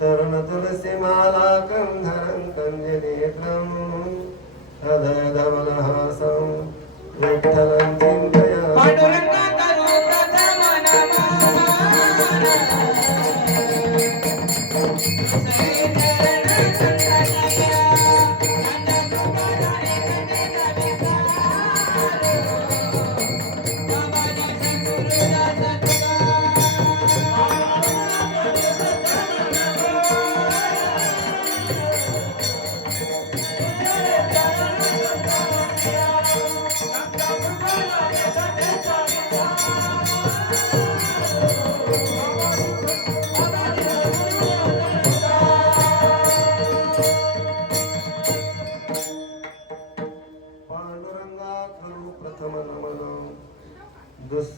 तरुण तुलसी माला कंधरं कंजनेत्रं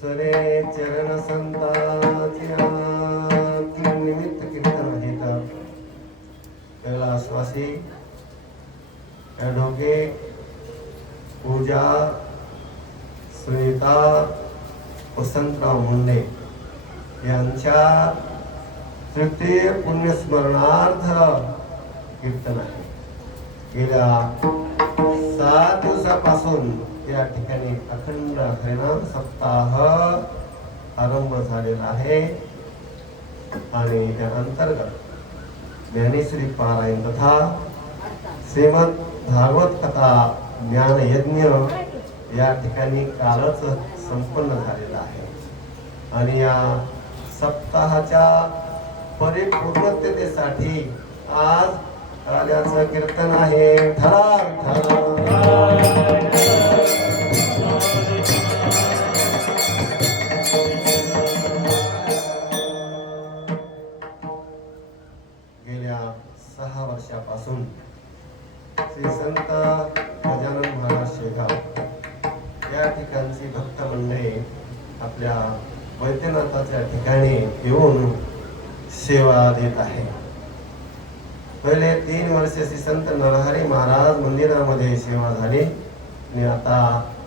सरे चरण संतांच्या निमित्त कीर्तन आहेत. कैलासवासी ॲडव्होकेट पूजा सुनीता वसंतराव मुंडे यांच्या तृतीय पुण्यस्मरणार्थ कीर्तन आहे. गेल्या 7 दिवसापासून या ठिकाणी अखंड हरिनाम सप्ताह आरंभ झालेला आहे आणि त्या अंतर्गत ज्ञानेश्वरी पारायण कथा, श्रीमद भागवत कथा, ज्ञान यज्ञ या ठिकाणी कालच संपन्न झालेला आहे आणि या सप्ताहाच्या परिपूर्णतेसाठी आज काल्याचं कीर्तन आहे. ठरा गेल्या 6 वर्षापासून श्री संत गजानन महाराज शेगाव या ठिकाणची भक्त मंडळी आपल्या वैद्यनाथाच्या ठिकाणी येऊन सेवा देत आहे. पहिले 3 वर्ष श्री संत नरहरी महाराज मंदिरामध्ये सेवा झाली आणि आता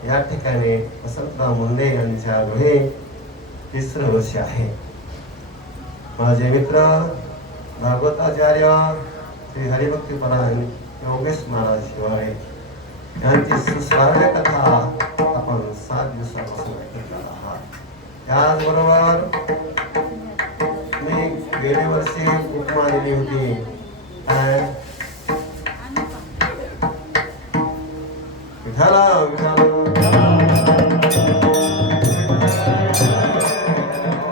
या ठिकाणी वसंतराव मुंडे यांच्या गृही 3रं वर्ष आहे. माझे मित्र भागवताचार्य श्री हरिभक्तीपरायण योगेश महाराज शिवाळे यांची सुश्राव्य कथा आपण 7 दिवसापासून ऐकत आहात. त्याचबरोबर मी गेल्या वर्षी उपमा दिली होती.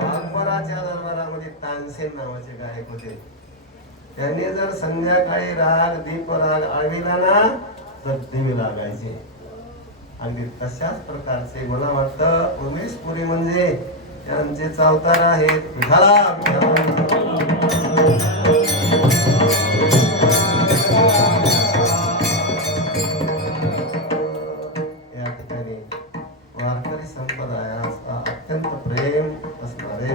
अकबराच्या दरबारामध्ये तानसेन नावाचे गायक होते. त्यांनी जर संध्याकाळी राग दीप राग आळविला ना तर दिवे लागायचे. अगदी तशाच प्रकारचे मला वाटतं उमेश पुरी म्हणजे त्यांचे चावतार आहेत. या ठिकाणी वारकरी संप्रदायाचा अत्यंत प्रेम असणारे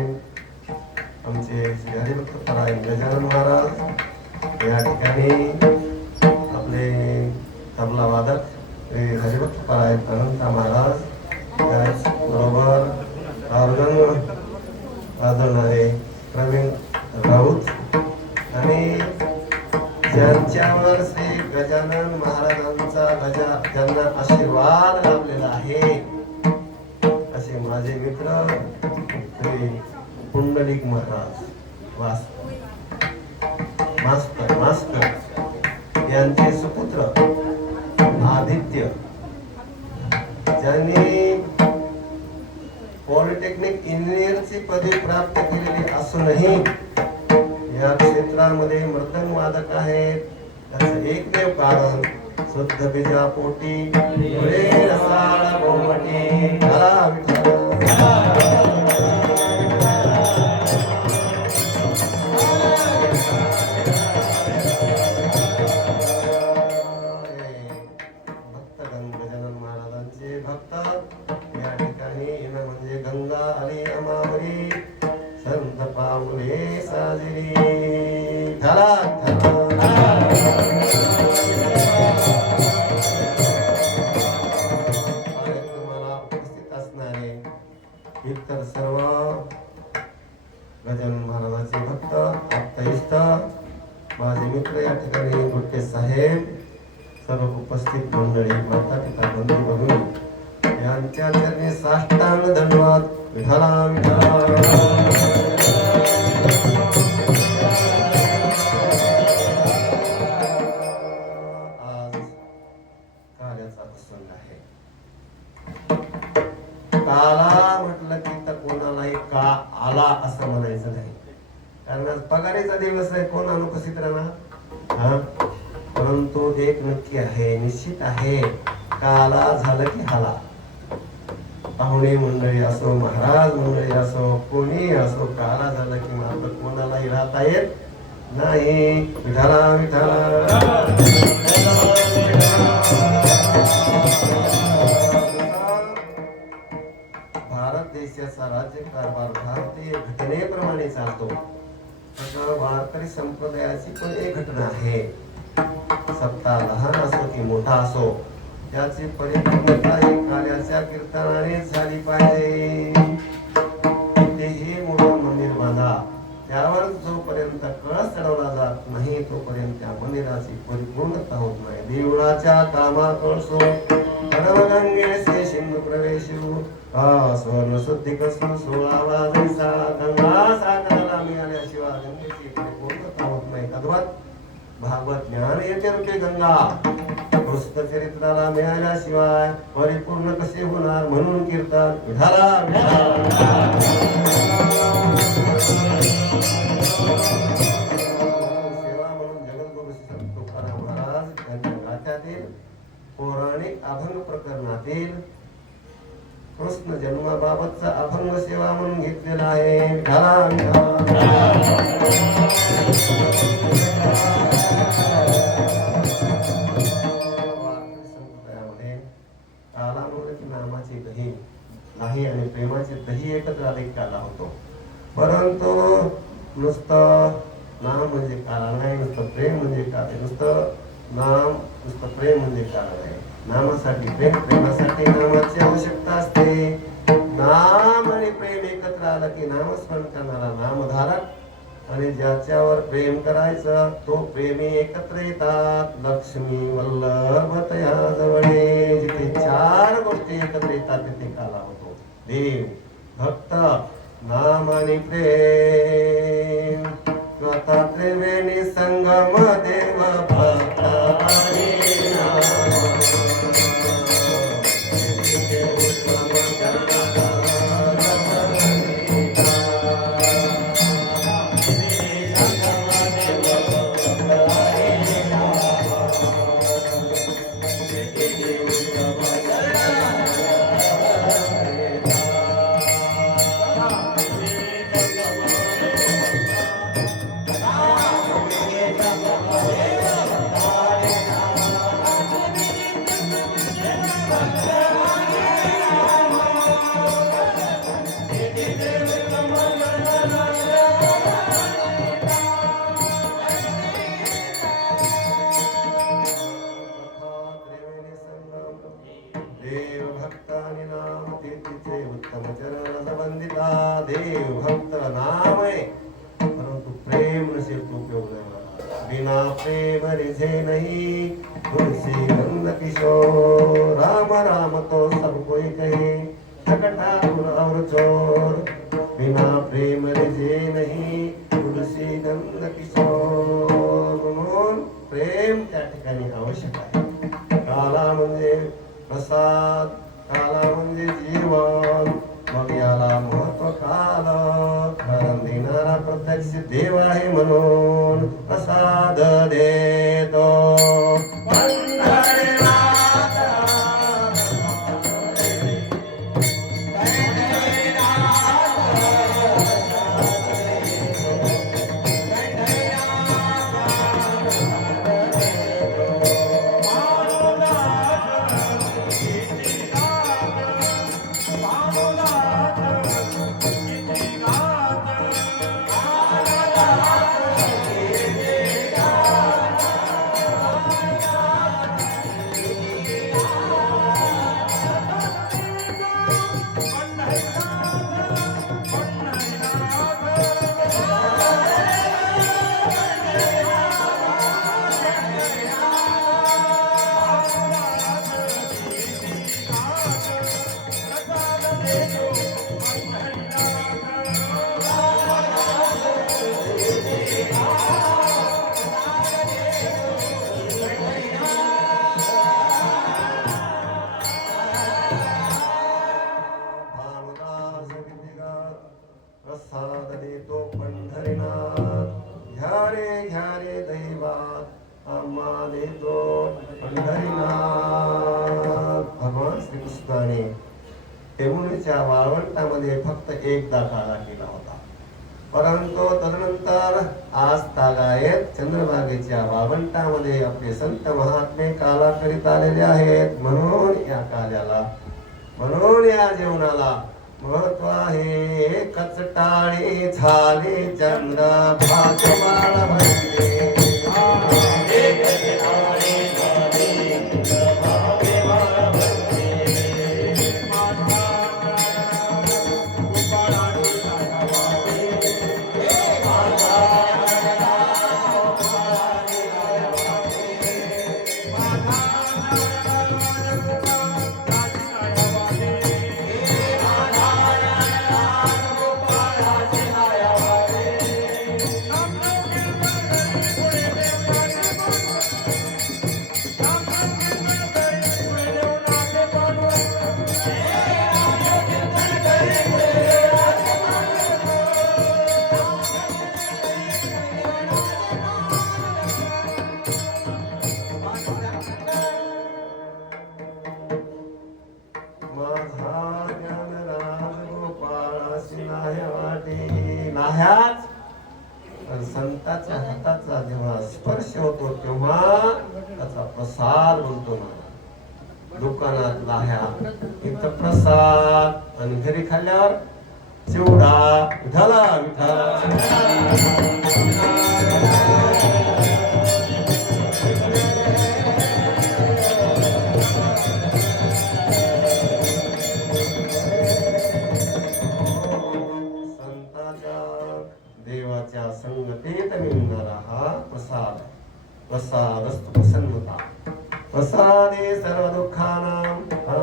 आमचे श्री हरिभक्तपरायण गजानन महाराज या ठिकाणी आपले तबला वादक श्री हरिभक्तपरायण अनंता महाराज त्याचबरोबर ऑर्गन वाजवणारे प्रवीण राऊत आणि ज्यांच्यावर श्री गजानन महाराजांचा ज्यांना आशीर्वाद लाभलेला आहे असे माझे मित्र श्री पुंडलिक महाराज मास्तर यांचे सुपुत्र आदित्य ज्यांनी पॉलिटेक्निक इंजिनियरची पदवी प्राप्त केलेली असूनही या क्षेत्रामध्ये मृदंग वादक आहेत. त्याचं एकमेव कारण शुद्ध बीजापोटी रसाळ गोमटी भक्तगण गजानन महाराजांचे भक्त या ठिकाणी येणं म्हणजे गंगा आली अमावरी संत पावले साजरी. तुम्हाला उपस्थित असणारे इतर सर्व गजानन महाराजांचे भक्त आप्तइष्ट माझे मित्र या ठिकाणी गुट्टे साहेब सर्व उपस्थित मंडळी माता पिता बंधू भगिनी यांच्या चरणी साष्टांग धन्यवाद. विठला विठला. आज कार्याचा प्रसंग आहे. काला म्हटलं की तर कोणालाही का आला असं म्हणायचं नाही, कारण आज पगारीचा दिवस आहे. कोण अनुपस्थित राहणार. परंतु एक नक्की आहे, निश्चित आहे, काला झालं की हाला. पाहुणे मंडळी असो, महाराज मंडळी असो, कोणी असो, काला झालं की मात्र कोणालाही राहता येत नाही. विठाला विठाला. भारत देश त्याची पण एक घटना आहे. सत्ता लहान असो की मोठा असो, त्याची परिपूर्णता एक कार्याच्या कीर्तनाने झाली पाहिजे. कितीही मोठं मंदिर बांधा, त्यावर जोपर्यंत कळस चढवला जात नाही तोपर्यंत त्या मंदिराची परिपूर्णता होत नाही. देवळाच्या कामा कळसो गंगेचे सिंधू प्रवेशू स्वर्ण शुद्धी कसू 16 वाजैसा गंगा सागराला मिळाल्याशिवाय गंगेची परिपूर्णता होत नाही. तद्वत भागवत ज्ञान येते रूपी गंगा कृष्ण चरित्राला मिळाल्याशिवाय परिपूर्ण कसे होणार. म्हणून कीर्तन विठाला सेवा म्हणून जगद्गुरु संत तुकाराम महाराज यांच्या गाथ्यातील पौराणिक अभंग प्रकरणातील कृष्ण जन्माबाबतचा अभंग सेवा म्हणून घेतलेला आहे. संप्रदायामध्ये कालानुरूपी नामाची दही आहे आणि प्रेमाची दही एकत्र अधिक काला होतो. परंतु नुसतं नाम म्हणजे काला नाही, नुसतं प्रेम म्हणजे काला, नुसतं नाम नुसतं प्रेम म्हणजे काला नाही. नामासाठी प्रेम, प्रेमासाठी नामाची आवश्यकता असते. नाम आणि प्रेम एकत्र आलं की नामस्मरण करणारा नामधारक आणि ज्याच्यावर प्रेम करायचं तो प्रेमी एकत्र येतात. लक्ष्मी वल्लभ तया जवळे, जिथे 4 गोष्टी एकत्र येतात तिथे काला होतो. देव, भक्त, नाम आणि प्रेम. स्वतः त्रिवेणी संगम देव भक्त आणि देव भक्त नाम आहे, परंतु प्रेम नसेल तो उपयोग नाही. बिना प्रेम रिझे नहीं तुलसी नंद किशोर. राम राम तो सब कोई कहे ठाकुर और चोर. बिना प्रेम रिझे नहीं तुलसी नंद किशोर. म्हणून प्रेम त्या ठिकाणी आवश्यक आहे. काला म्हणजे प्रसाद, काला म्हणजे जीवन. मग याला महत्व काल कारण देणारा प्रत्यक्ष देव आहे म्हणून प्रसाद देतो. प्रसाद देतो पंढरीनाथ. घ्या रे दैवात आम्हा देतो पंढरीनाथ. भगवान श्रीकृष्णाने यमुनेच्या वाळवंटामध्ये फक्त एकदा काळा केला होता, परंतु तदनंतर आज तागायत चंद्रभागेच्या वाळवंटामध्ये आपले संत महात्मे काला करीत आलेले आहेत. म्हणून या काल्याला, म्हणून या जेवणाला महत्व आहे कचटाळी झाले चंद्र भागवान भरले संतांच्या हाताचा जेव्हा स्पर्श होतो तेव्हा त्याचा प्रसाद म्हणतो ना. दुकानात लाह्या इथं प्रसाद आणि घरी खाल्ल्यावर चिवडा विठाला विठाला देवाच्या संगतीत मिळणारा हा प्रसाद. प्रसादस्तु प्रसन्नता. प्रसादे सर्व दुःखानां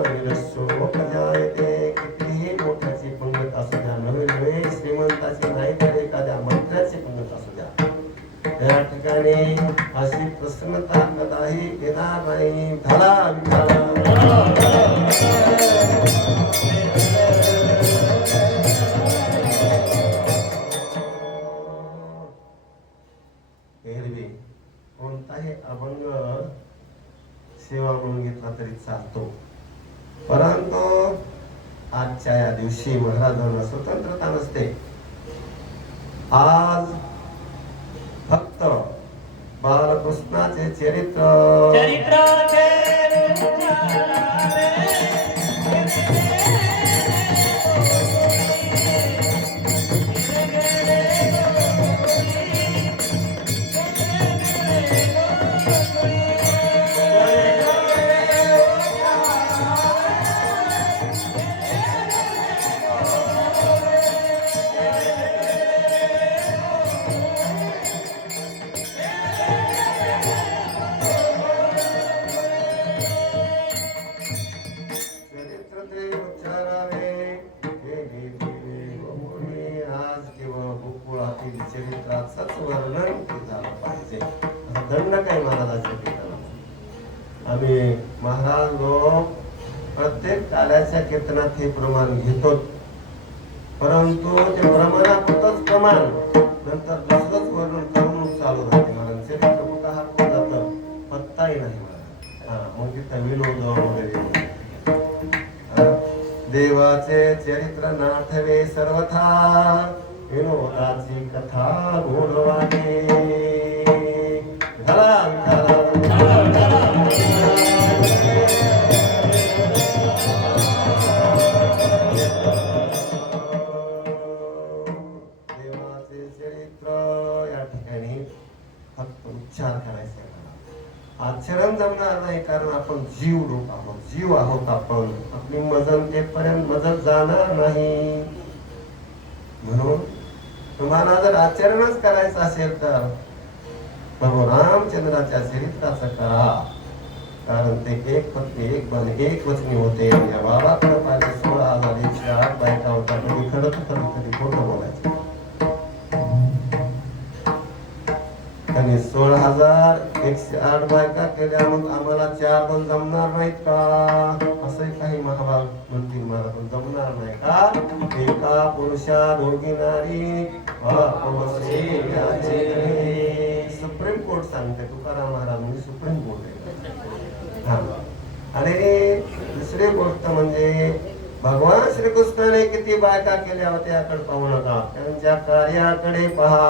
विनाशोपजायते. कितीही मोठ्याची पंगत असू द्या, नवे नवे श्रीमंताची नाही तर एखाद्या मंत्र्याची पंगत असू द्या, त्या ठिकाणी अशी प्रसन्नता कदाही येणार नाही. झाला एरवी कोणताही अभंग सेवा म्हणून घेतला तरी चालतो, परंतु आजच्या या दिवशी महाराजांना स्वतंत्रता नसते. आज फक्त बालकृष्णाचे चरित्र चरित्राचंच वर्णन झालं पाहिजे. दंड काय महाराजाच्या कीर्तनात आम्ही महाराज लोक प्रत्येक काल्याच्या कीर्तनात हे प्रमाण घेतो, परंतु ते प्रमाणापुरतच प्रमाण, नंतर दुसरंच वर्णन करून चालू राहते. महाराज चरित्र कुठं हात जातं पत्ताही नाही महाराज. मग तिथं विनोद वगैरे. देवाचे चरित्र नाठवे सर्वथा, विनोदाची कथा गोडवाने. देवाचे चरित्र या ठिकाणी फक्त उच्चार करायचे. आचरण जमणार नाही, कारण आपण जीव लोक आहोत, जीव आहोत आपण. आपली मजल तेपर्यंत मजल जाणार नाही. म्हणून तुम्हाला जर आचरणच करायचं असेल तर प्रभू रामचंद्राच्या चरित्राचं करा, कारण ते एक पत्नी एक बन एक वचनी होते. या बाबाकडे पाहिजे 16,108 बायका होता. कधी कधी खोटं बोलायचं. त्यांनी 16,108 बायका केल्या, मग आम्हाला 4 पण जमणार नाहीत का असं काही महाभाग म्हणतील. मला पण जमणार नाही का. एका पुरुषा दोघी नारी सुप्रीम कोर्ट सांगते. तुकाराम महाराज म्हणजे सुप्रीम कोर्ट आहे. आणि दुसरी गोष्ट म्हणजे भगवान श्रीकृष्णाने किती बायका केल्या होत्या याकडे पाहू नका, त्यांच्या कार्याकडे पहा.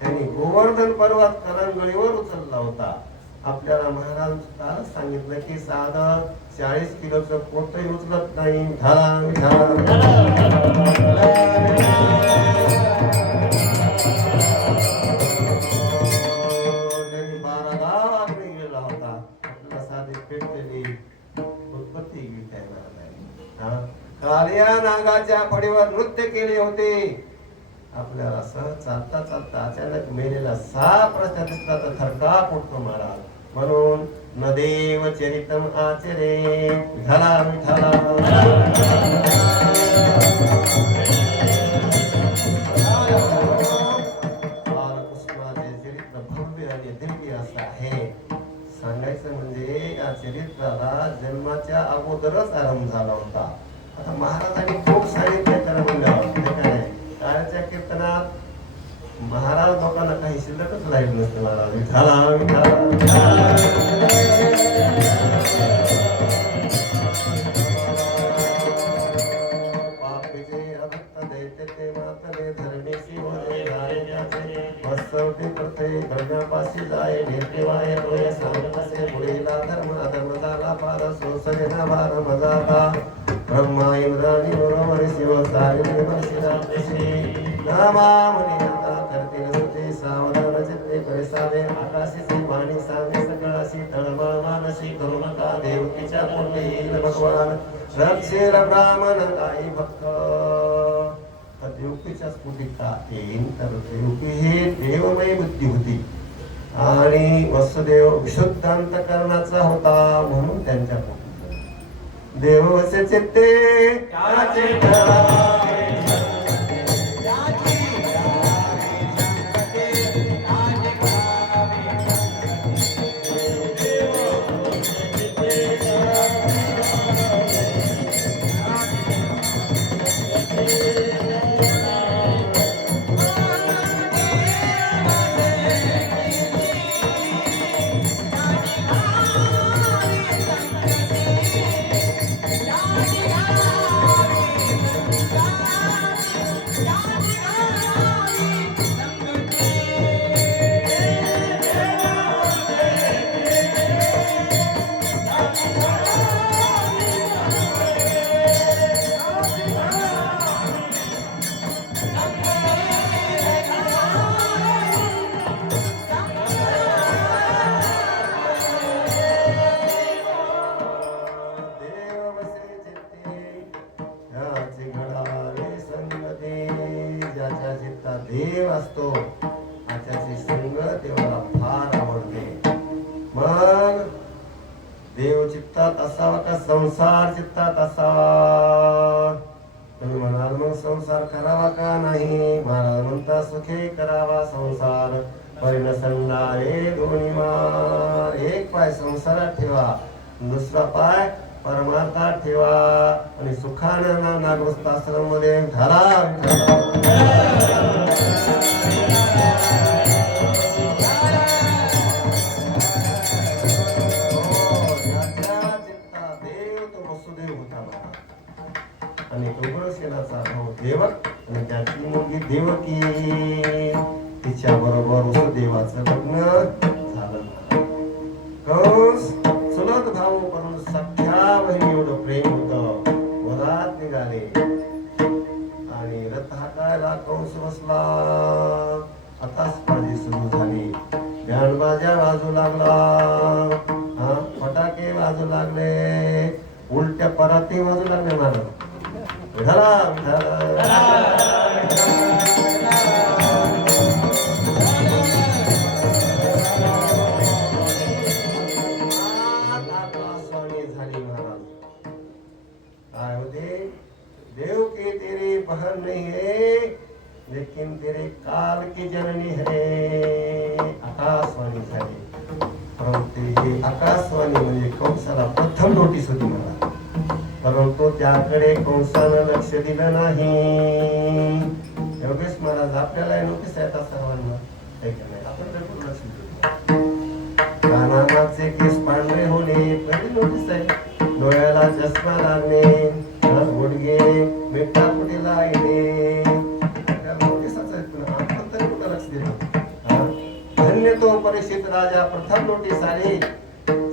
त्यांनी गोवर्धन पर्वत करंगळीवर उचलला होता. आपल्याला महाराज कालच सांगितलं की साधं 40 किलोचं पोटही उचलत नाही. त्यांनी 12 गावाकडे गेला होता. आपल्याला साधी पेटलेली उत्पत्ती विकायला नाही. कालिया नागाच्या फडीवर नृत्य केले होते. आपल्याला सहज चालता चालता अचानक मेलेला साप रस्त्यात दिसला तर थरकाप उठतो महाराज. म्हणून न देव चरितम आचरे विठला विठला. बालकृष्णाचे चरित्र भव्य आणि दिव्य असं आहे. सांगायचं म्हणजे या चरित्राला जन्माच्या अगोदरच आरंभ झाला होता. आता महाराजांनी खूप सांगितले त्याला म्हणल्यावर ते काय काळच्या कीर्तनात महाराज लोकांना काही शिल्लकच राहिलं नसते. महाराज विठाला पापीचे अभक्त दैत्य ते मातले धरणीशी वरे राजाचे वस्तवते करते धर्मापाशी जाय नेतेवाय डोळे सांगतसे मुळीला धर्म अधर्म झाला पार संसदेना भार मजाता ब्रह्मा इंद्राणी बरोबर शिव सारी वर्षिरा नामा म्हणे आता करतील होते सावधान चित्ते परिसावे आकाशीचे पाणी सांगे सकळाशी तळमळ मानसी करू नका देवकीच्या पुण्य येईल भगवान रक्षेल ब्राह्मण काही भक्त. देवकीच्या स्फुटीत का येईल तर देवकी हे देवमय बुद्धी होती आणि वसुदेव विशुद्ध अंतकरणाचा होता म्हणून त्यांच्या पोटी देव वसे चित्ते त्याचे करावे. देव असतो त्याची संग देवाला फार आवडते. मग देव चित्तात असावा का संसार चित्तात असावा. तुम्ही म्हणाल मग संसार करावा का नाही. महाराज म्हणता सुखे करावा संसार परिणसंडारे दोन्ही मार. एक पाय संसारात ठेवा दुसरा पाय परमार्थात ठेवा आणि सुखानं नागरस्थाश्रम मध्ये घाला. आणि उग्रसेनाचा भाऊ देवक आणि त्याची मुलगी देवकी तिच्या बरोबर वसुदेवाचं लग्न झालं. कंस चुलत भाऊ म्हणून सख्या बहिणी एवढं प्रेम होत. वरात निघाले आणि रथ हाकायला कंस बसला. आताच सुरू झाली. बँडबाजा वाजू लागला. फटाके वाजू लागले. उलट्या पराती वाजू लागले. महाराज काय होते. देव के तेरे बहन नहीं है लेकिन तेरे काल की जननी है. आकाशवाणी झाली. परंतु ही आकाशवाणी म्हणजे कंसाला प्रथम नोटीस होती मला. परंतु त्याकडे कंसानं लक्ष दिलं नाही. योगेश महाराज आपल्याला नोटीस आहे आता सर्वांना आपण लक्ष देतो. कानामागचे केस पांढरे होणे पहिली नोटीस आहे. डोळ्याला चष्मा लागणे गुडघे मिठापुटीला येणे नोटीसच आहेत. आपण तरी कुठं लक्ष देतो. धन्य तो परीक्षित राजा प्रथम नोटीस आली,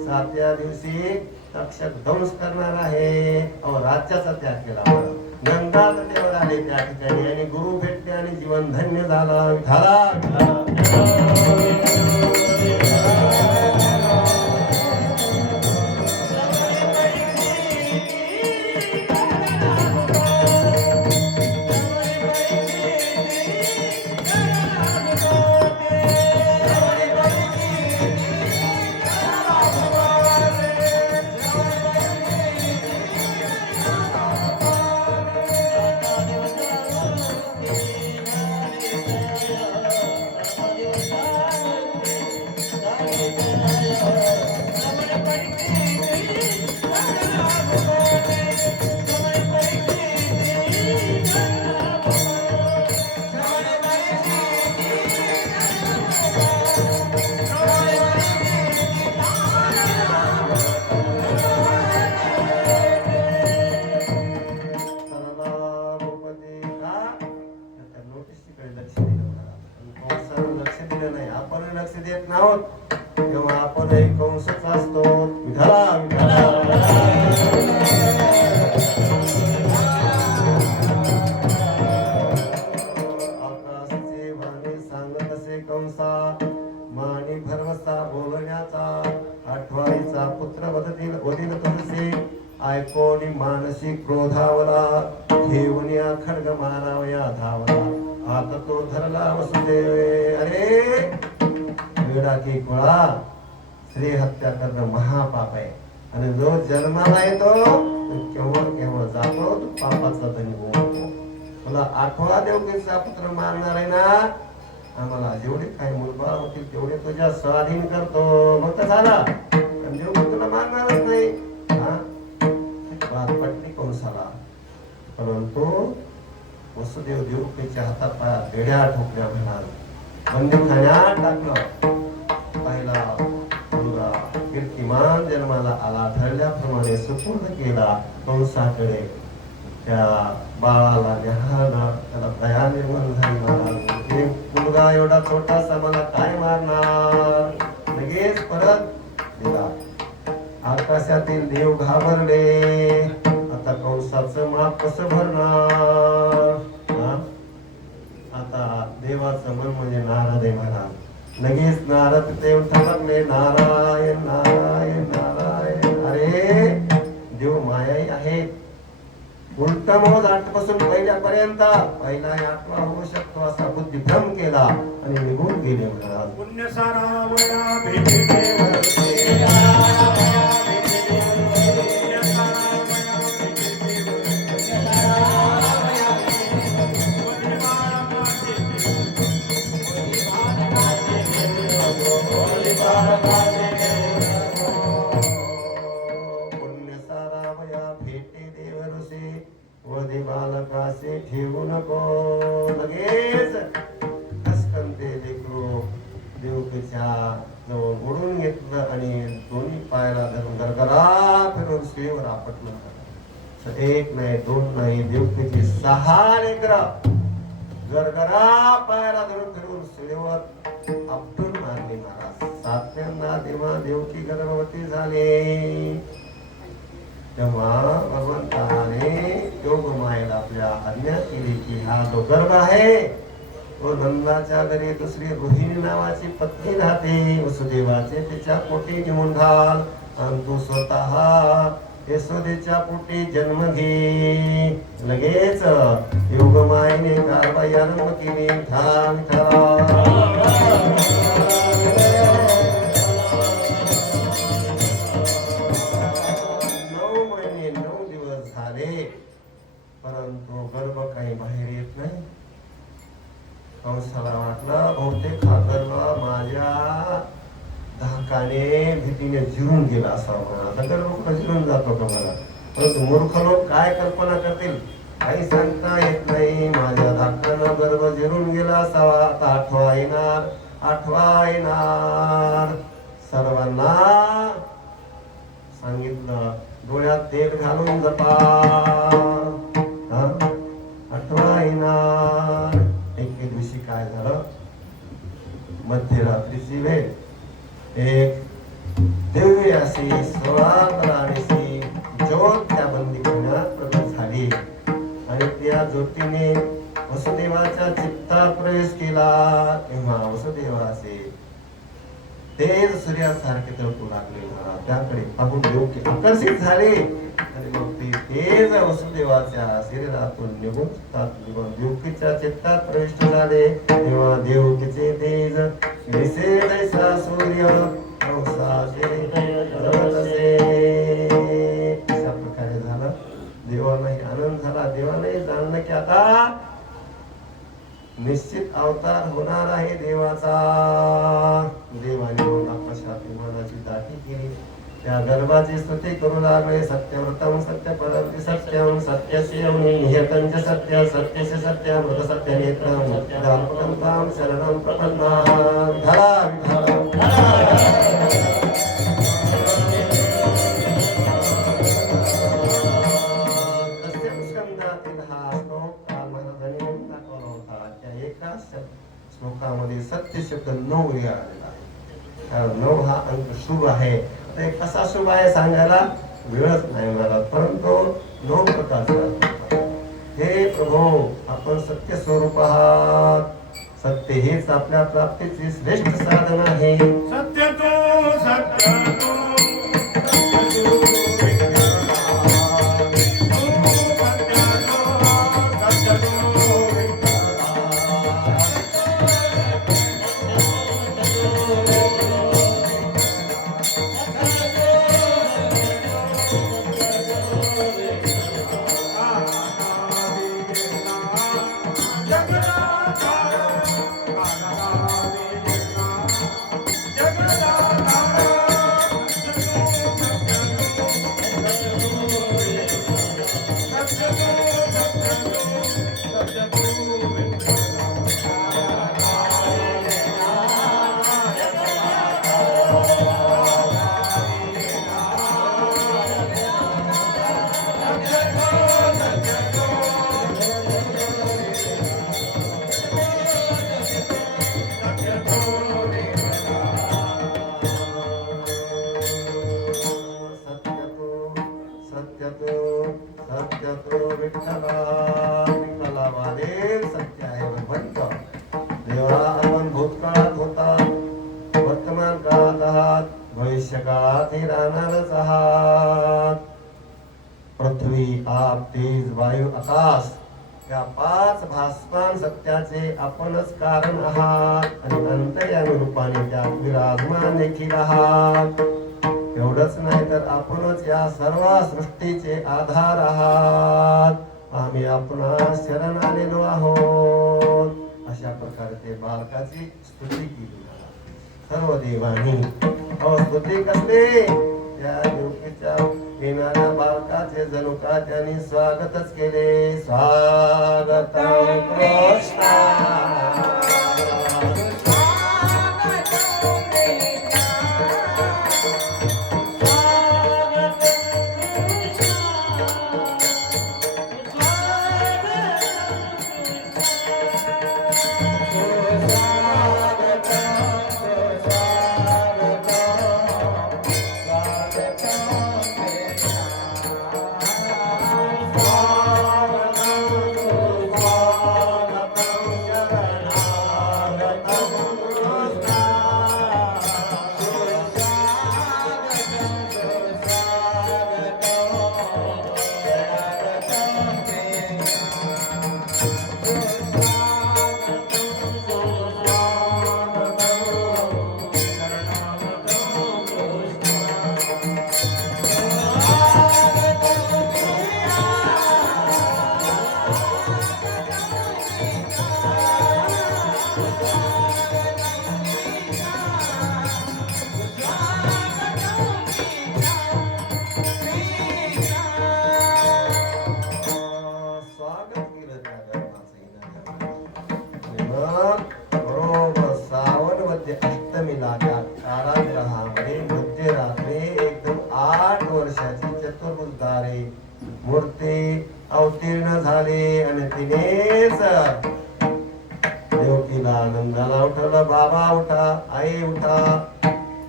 7व्या दिवशी तक्षक ध्वंस करणार आहे. राज्याचा त्याग केला. गंगा नदीवर आले त्या ठिकाणी आणि गुरु भेटले आणि जीवन धन्य झालं. मानसिक क्रोधावला घेऊनिया खड्ग मारावया धावला. आता तो धरला वसुदेव. अरे वेडा की कुळा, स्त्री हत्या करणं महापाप आहे. आणि जो जन्माला येतो केव्हा केव्हा जातो तो पापाचा धनी होतो. तुला 8वा देवकीचा पुत्र मारणार आहे ना, आम्हाला जेवढे काही मुलबाळ होतील तेवढे तुझ्या स्वाधीन करतो. मग तर झाला. देव तुला मारणारच नाही. पटली कंसाला. परंतु वसुदेव देवकीच्या हातात पायात बेड्या ठोकल्या. म्हणाल बंदीखान्यात टाकलं. पहिला मुलगा कीर्तिमान जन्माला आला. ठरल्याप्रमाणे सुपूर्द केला कंसाकडे. त्या बाळाला न्याहाळला. त्याला दया निर्माण झाली. महाराज मुलगा एवढा छोटासा मला काय मारणार. लगेच परत दिला. आकाशातील देव घाबरले. आता कंसाचं माप कसं भरणार. आता देवाचं मन म्हणजे नारद आहे. महाराज लगेच नारद देव ठमकले. नारायण नारायण नारायण. अरे देव मायाई आहे. उलट मोज 8 पासून पहिल्यापर्यंत पहिला 8वा होऊ शकतो असा बुद्धिभ्रम केला आणि निघून गेले. महाराज पुण्यसारा बालकासे ठेवू नको. लगेच हसकंते लेकरू देवकीच्या जवळ ओढून घेतलं आणि दोन्ही पायाला धरून गरगरा फिरून शिळेवर आपटलं. 1 नाही 2 नाही, देवकीची 6 लेकरं गरगरा पायाला धरून फिरून शिळेवर आपटून मारली. महाराज 7व्यांदा तेव्हा देवकी गर्भवती झाली. तेव्हा भगवंताने योग मायेला आपल्या आज्ञा केली की हा जो गर्भ आहे तो नंदाच्या घरी दुसरी रोहिणी नावाची पत्नी राहते. वसुदेवाचे तिच्या पोटी घेऊन घाल आणि तू स्वतः यशोदेच्या पोटी जन्म घे. लगेच योगमायेने कारवाई आरंभ केली. परंतु गर्भ काही बाहेर येत नाही. कंसाला वाटलं बहुतेक हा गर्भ माझ्या धाकाने भीतीने जिरून गेला असावा. आता गर्भ कुठं जिरून जातो का मला. परंतु मूर्ख लोक काय कल्पना करतील काही सांगता येत नाही. माझ्या धाकानं गर्भ जिरून गेला असावा. आता 8वा येणार 8वा येणार. सर्वांना सांगितलं डोळ्यात तेल घालून जपा. 8वा येणार. एके दिवशी काय झालं, मध्यरात्रीची वेळ. एक दिव्य अशी 16 आणि ज्योत त्या बंदीखान्यात प्रगट झाली आणि त्या ज्योतीने वसुदेवाच्या चित्तात प्रवेश केला. तेव्हा वसुदेवाचे तेज सूर्यासारखे तळपू लागले. त्याकडे पाहून देवकी आकर्षित झाले आणि मग ते तेज वसुदेवाच्या शरीरातून निघून देवकीच्या चित्तात प्रविष्ट झाले. तेव्हा देवकीचे तेज दिसे जैसा सूर्य अशा प्रकारे झालं. देवालाही आनंद झाला. देवालाही जाणलं की आता निश्चित अवतार होणार आहे देवाचा. देवाने पश्चात विमानाची दाटी केली. त्या गर्भाची स्तुती करू लागले. सत्यव्रतम सत्यपरम सत्यम सत्यस्यं नियतं च सत्य सत्यस्य सत्यमृत सत्यनेत्रं दापकं तां शरणं प्रपन्नाः. श्लोकामध्ये सत्य शब्द 9 वेळा आलेला आहे. कारण 9 हा अंक शुभ आहे. ते कसा शुभ आहे सांगायला वेळच नाही मला, परंतु 9 प्रकारचा. हे प्रभू आपण सत्य स्वरूप आहात. सत्य हेच आपल्या प्राप्तीचे श्रेष्ठ साधन आहे. सत्य तो सत्य तो सत्य आहे भगवंत. देवा आपण भूतकाळात होता, वर्तमान काळात आहात, भविष्य काळातही राहणारच आहात. पृथ्वी आप तेज वायू आकाश या 5 भासमान सत्याचे आपणच कारण आहात आणि अंतर्यामी रूपाने त्यात विराजमान देखील आहात. एवढंच नाही तर आपणच या सर्व सृष्टीचे आधार आहात. आम्ही आपणास शरण आलेलो आहोत. अशा प्रकारे ते बालकाची स्तुती केली सर्व देवांनी. स्तुती कसले त्या देवकीच्या येणाऱ्या बालकाचे जणू का त्यांनी स्वागतच केले. स्वागतम कृष्णा मूर्ती अवतीर्ण झाली आणि तिनेच देवकीला आनंदाला उठवलं. बाबा उठा, आई उठा.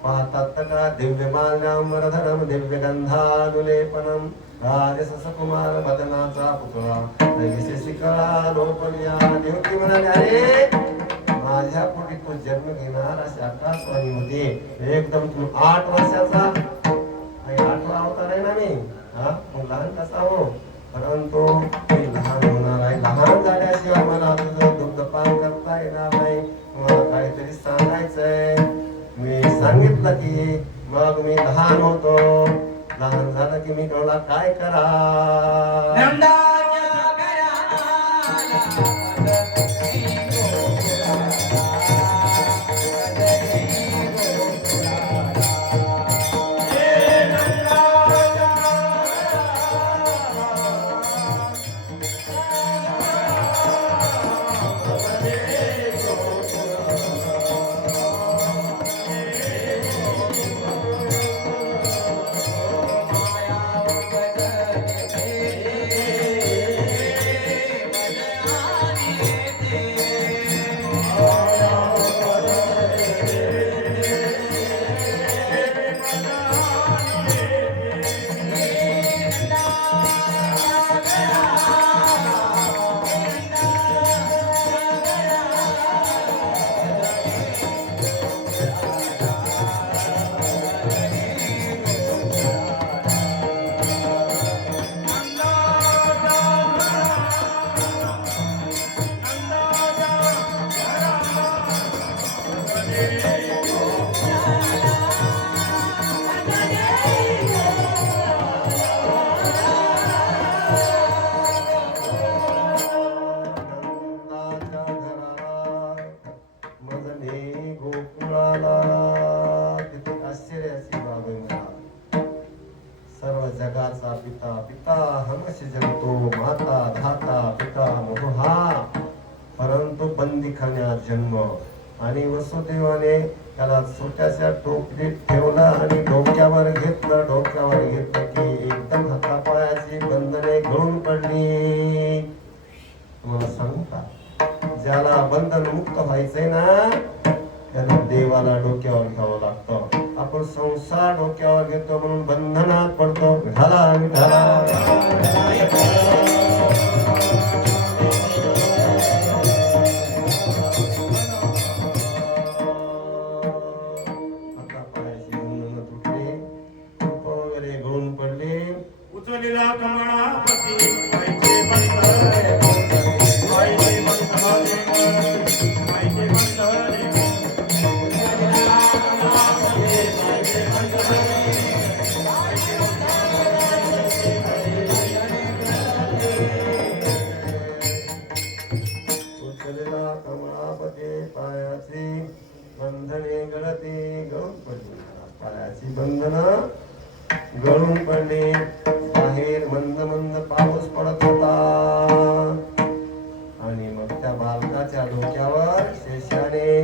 पाहतात का दिव्यमाल्यामरधरम दिव्यगंधानुलेपनम राजसकुमार मदनाचा पुतळा शिकळा लोपनिया देवकी म्हणाले अरे माझ्या पोटी तू जन्म घेणार अशी आकाशवाणी होती एकदम तू 8 वर्षाचा आणि 8वा अवतार आहे ना मी मग लहान कसा हो परंतु मी लहान होणार आहे लहान झाल्याशिवाय मला तुझं दुग्धपान करता येणार नाही मला काहीतरी सांगायचंय मी सांगितलं की मग मी लहान होतो लहान झालं की मी मला काय करा सर्व जगाचा पिता पिता हमस्य जगतो माता धाता पिता मोहा परंतु बंदीखान्यात जन्म आणि वसुदेवाने त्याला छोट्याशा टोपलीत ठेवला आणि डोक्यावर घेतलं की एकदम हातापायाची बंधने गळून पडली तुम्हाला सांगू का ज्याला बंधन मुक्त व्हायचंय ना त्याला देवाला डोक्यावर घ्यावं लागतं आपण संसार डोक्यावर घेतो म्हणून बंधनात पडतो घाला आता पायाची बंधनं तुटली वगैरे गळून पडले उचलेला कमळापती पाहिजे बंधने पाहिजे बंधने पाहिजे बंधने उचलेला कमळापती पायाची बंधने गळून पडली पायाची बंधनं गळून पडली बाहेर मंद मंद पाऊस पडत होता आणि मग त्या बालकाच्या डोक्यावर शेषाने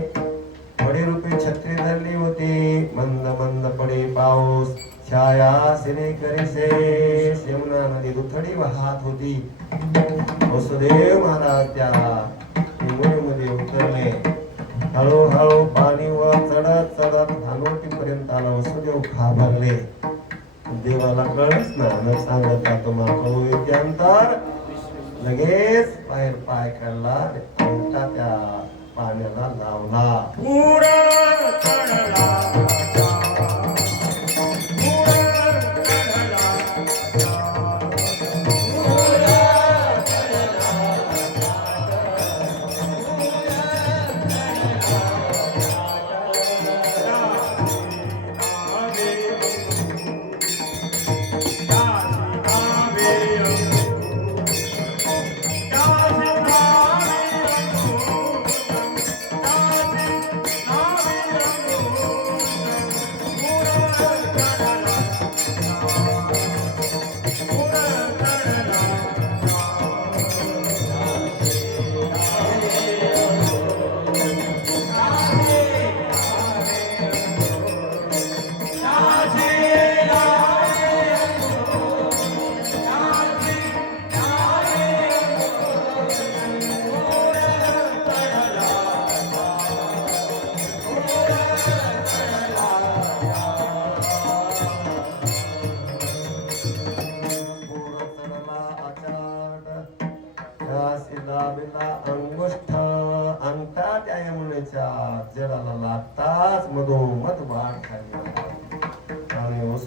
फळीरूपी छत्री धरली होती मंद मंद पडे पाऊस छाया सिने करीसे यमुना नदी दुथडी वाहत होती वसुदेव महाराज त्या मध्ये उतरले हळूहळू पाणी वर चढत चढत भानवटीपर्यंत आला वसुदेव घाबरले देवाला कळच ना न सांगता तो माकळू येत्यांतर लगेच बाहेर पाय काढला अंगठा त्या पाण्याला लावला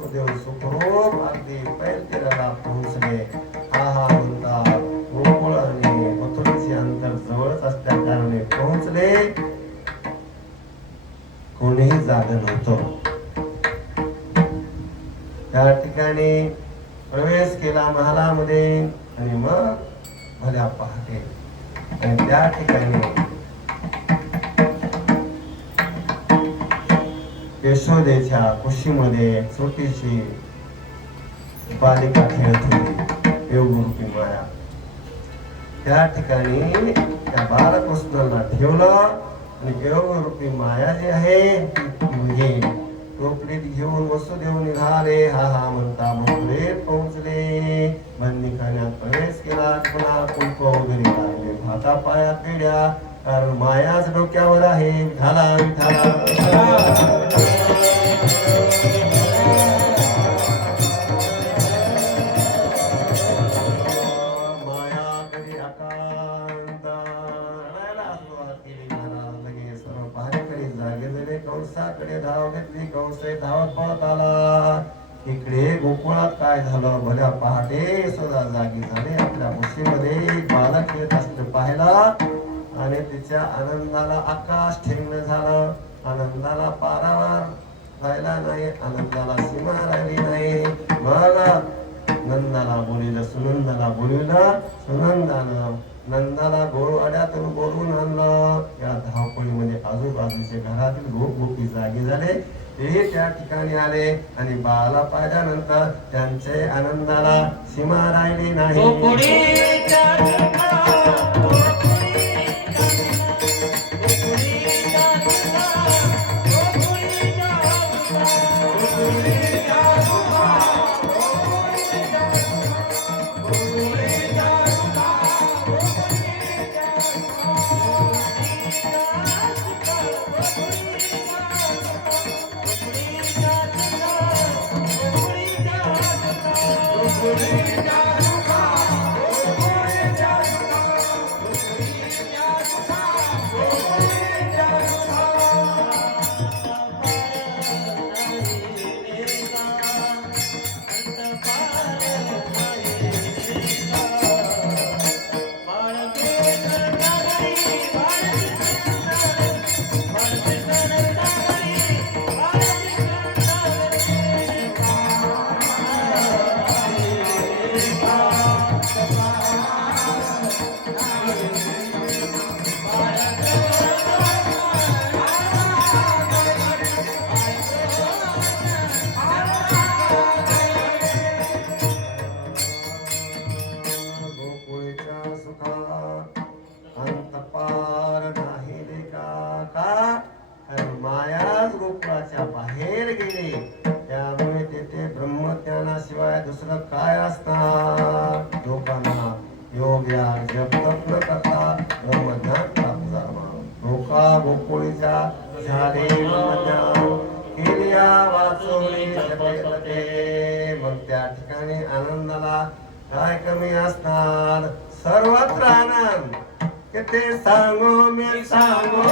वसुदेव सुखरूप अगदी पैलतीराला पोहोचले. हा म्हणता गोकुळ आणि मथुरेचे अंतर जवळच असल्या कारणे पोहोचले. कोणीही जाग नव्हतं. त्या ठिकाणी प्रवेश केला महालामध्ये आणि मग भल्या पहाटे आणि त्या ठिकाणी यशोदेच्या कुशीमध्ये छोटीशी बालिका खेळत होती, योगरूपी माया. त्या ठिकाणी त्या बालकृष्णाला ठेवलं आणि योगरूपी माया जी आहे ती मुलगी टोपलीत घेऊन वसुदेव निघाले. हा म्हणता मथुरेत पोहोचले. बंदीखान्यात प्रवेश केला. पुन्हा कुंक वगैरे लागले, हाता पाया पिढ्या, कारण मायाच डोक्यावर आहे. विठाला विठाला कंसाकडे धाव घेतली. कंस धावत पळत आला. इकडे गोकुळात काय झालं, भल्या पहाटे यशोदा जागी झाले. आपल्या कुशीमध्ये एक बालक खेळत असलेलं पाहिला आणि तिच्या आनंदाला आकाश ठेंगणं झालं. आनंदाला पारावार राहिला नाही, आनंदाला सीमा राहिली नाही. मग नंदाला बोलिलं, सुनंदाला बोलिलं. सुनंदानं नंदाला गोवाड्यातून बोलवून आणलं. या धावपळीमध्ये आजूबाजूचे घरातील गोपी जागे झाले. ते त्या ठिकाणी आले आणि बाला पाहिल्यानंतर त्यांचे आनंदाला सीमा राहिली नाही. बाहेर गेले. त्यामुळे तेथे ब्रह्मज्ञानाशिवाय दुसरं काय असणार. लोकांना योग या जप तप न करता ब्रह्मज्ञान प्राप्त झालं. लोका गोकुळीच्या झाले ब्रह्मज्ञान केलिया वाचवले जपते. मग त्या ठिकाणी आनंदाला काय कमी असणार. सर्वत्र आनंद. किती सांगू मी सांगू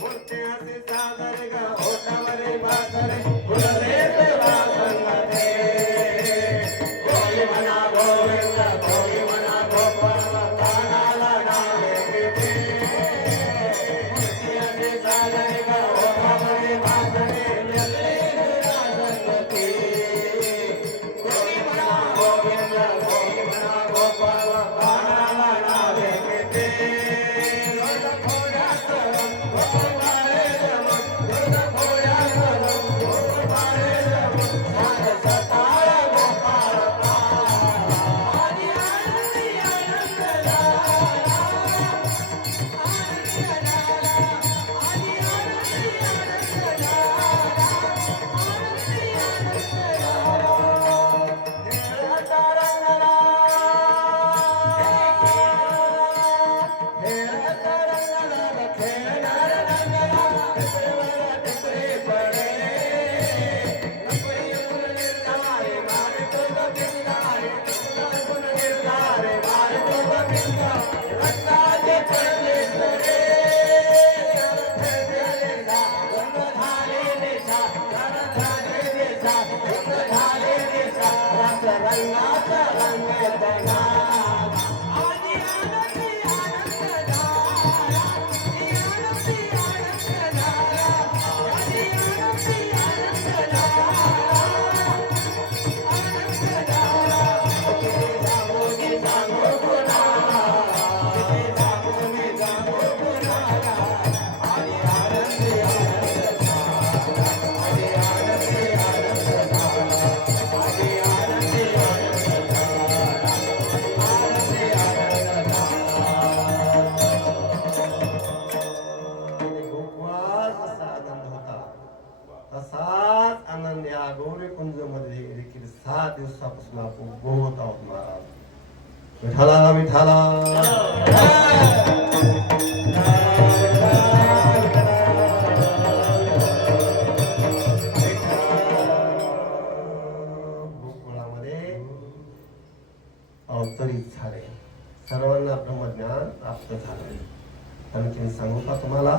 मोठ्याचे सादर ग ओठावरे भासरे फुलले देवा संगते कोई म्हणा गोविंद कोई म्हणा गोपाळ कानाला नावे घेते मोठ्याचे सादर ग ओठावरे भासरे फुलले देवा संगते कोई म्हणा गोविंद कोई म्हणा गोपाळ कानाला नावे घेते तसाच आनंद या गौरीकुंज मध्ये देखील 6 दिवसापासून आपण भोगत आहोत महाराज. विठाला विठाला गोकुळामध्ये अवतरित झाले. सर्वांना ब्रह्मज्ञान प्राप्त झाले. आणखीन सांगू का तुम्हाला,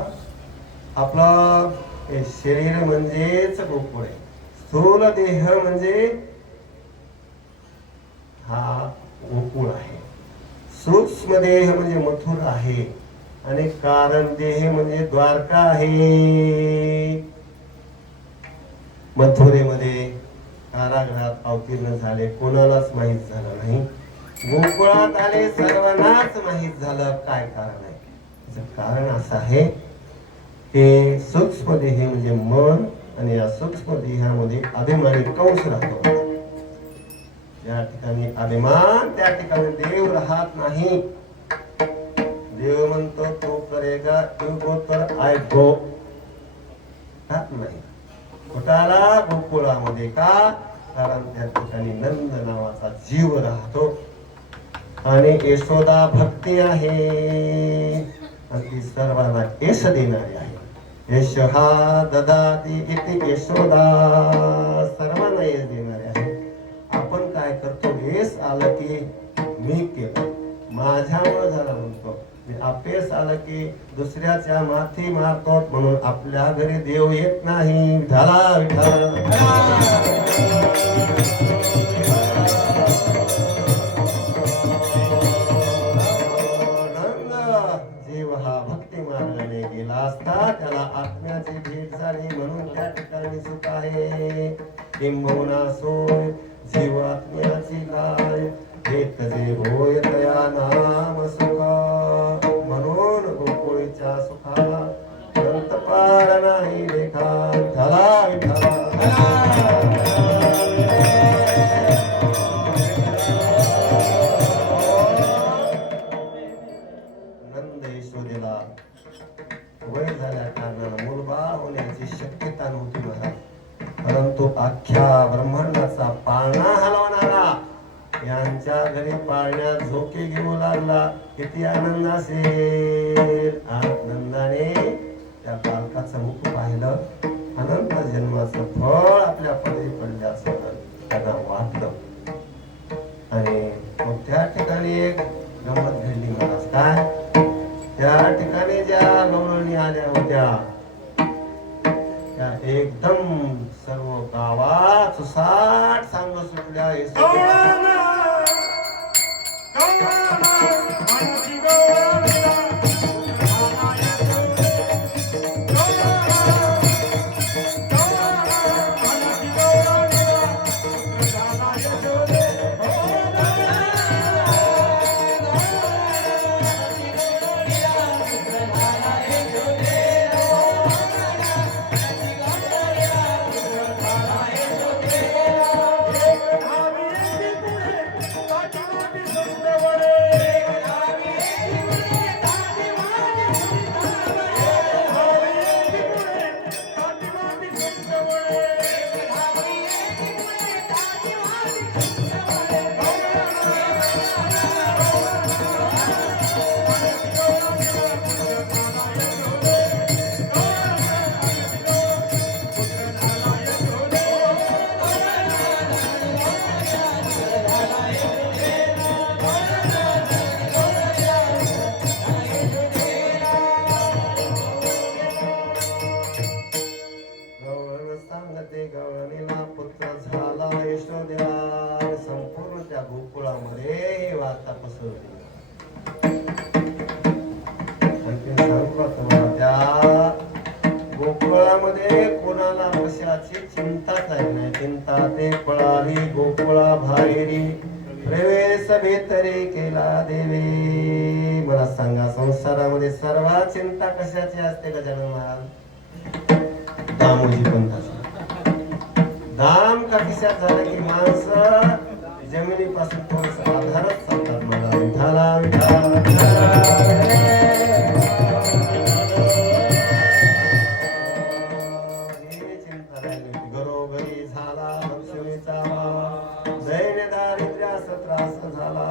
आपलं हे शरीर म्हणजेच गोकुळ आहे. स्थूल देह म्हणजे हा गोकुळ आहे. सूक्ष्म देह म्हणजे मथुर आहे आणि कारण देह म्हणजे द्वारका आहे. मथुरेमध्ये कारागृहात अवतीर्ण झाले, कोणालाच माहीत झालं नाही. गोकुळात आले, सर्वांनाच माहीत झालं. काय कारण आहे? त्याचं कारण असं आहे की सूक्ष्म देह म्हणजे मन आणि या सूक्ष्म देहामध्ये अभिमानी कंस राहतो. या ठिकाणी अभिमान, त्या ठिकाणी देव राहत नाही. देव म्हणतो तो करेगा, तू गो तर आय गो राहत नाही. कुठाला गोकुळामध्ये का? कारण त्या ठिकाणी नंद नावाचा जीव राहतो आणि यशोदा भक्ती आहे आणि ती सर्वांना यश देणारी आहे. यश हा ददाती इति यशोदा, सर्वांना यश देणारी आहे. आपण काय करतो? यश आलं की मी केलं, माझ्यामुळे झालं म्हणतो. अपयश आलं की दुसऱ्याच्या माथी मारतो, म्हणून आपल्या घरी देव येत नाही. विठाला विठाला जीव हा भक्ती मार्गाने गेला असता त्याला आत्म्याची भेट झाली, म्हणून त्या ठिकाणी सुख आहे. किंबहुना सोय जीव आत्म्याची काय, हेत जे होय तया नाम सुखा. म्हणून गोकुळीच्या सुखा अंतपार नाही लेखा. विठाला विठाला वय झाल्या कारणानं मुलबाळ होण्याची शक्यता नव्हती महाराज. परंतु अख्ख्या ब्रह्मांडाचा पाळणा हलवणारा यांच्या घरी पाळण्यात झोके घेऊ लागला. किती आनंद असेल. आनंदाने त्या बालकाचं मुख पाहिलं. अनंत जन्माचं फळ आपल्या पदरी पडलं असं त्यांना वाटलं. आणि मग त्या ठिकाणी एक गंमत घडली. महाराज काय, त्या ठिकाणी ज्या गवळणी आल्या होत्या त्या एकदम सर्व गावात सुसाट सांग सुटल्या. गवळणीला पुत्र झाला यशोदेवा. संपूर्ण त्या गोकुळामध्ये वार्ता पसरली. आणखी सांगू का तुम्हाला, त्या गोकुळामध्ये कोणाला कशाची चिंताच नाही. चिंता ते पळाली गोकुळा बाहेरी, प्रवेश भीतरी केला देवी. मला सांगा, संसारामध्ये सर्वात चिंता कशाची असते गजानन महाराज? दामोजी पंथाची. दाम का खिशात झालं की माणसं जमिनीपासून थोडस आधारच चालतात. मला विठाला विठाला चिंता राहिली होती. घरोघरी झाला लक्ष्मीचा दैन्य दारिद्र्यास त्रास झाला.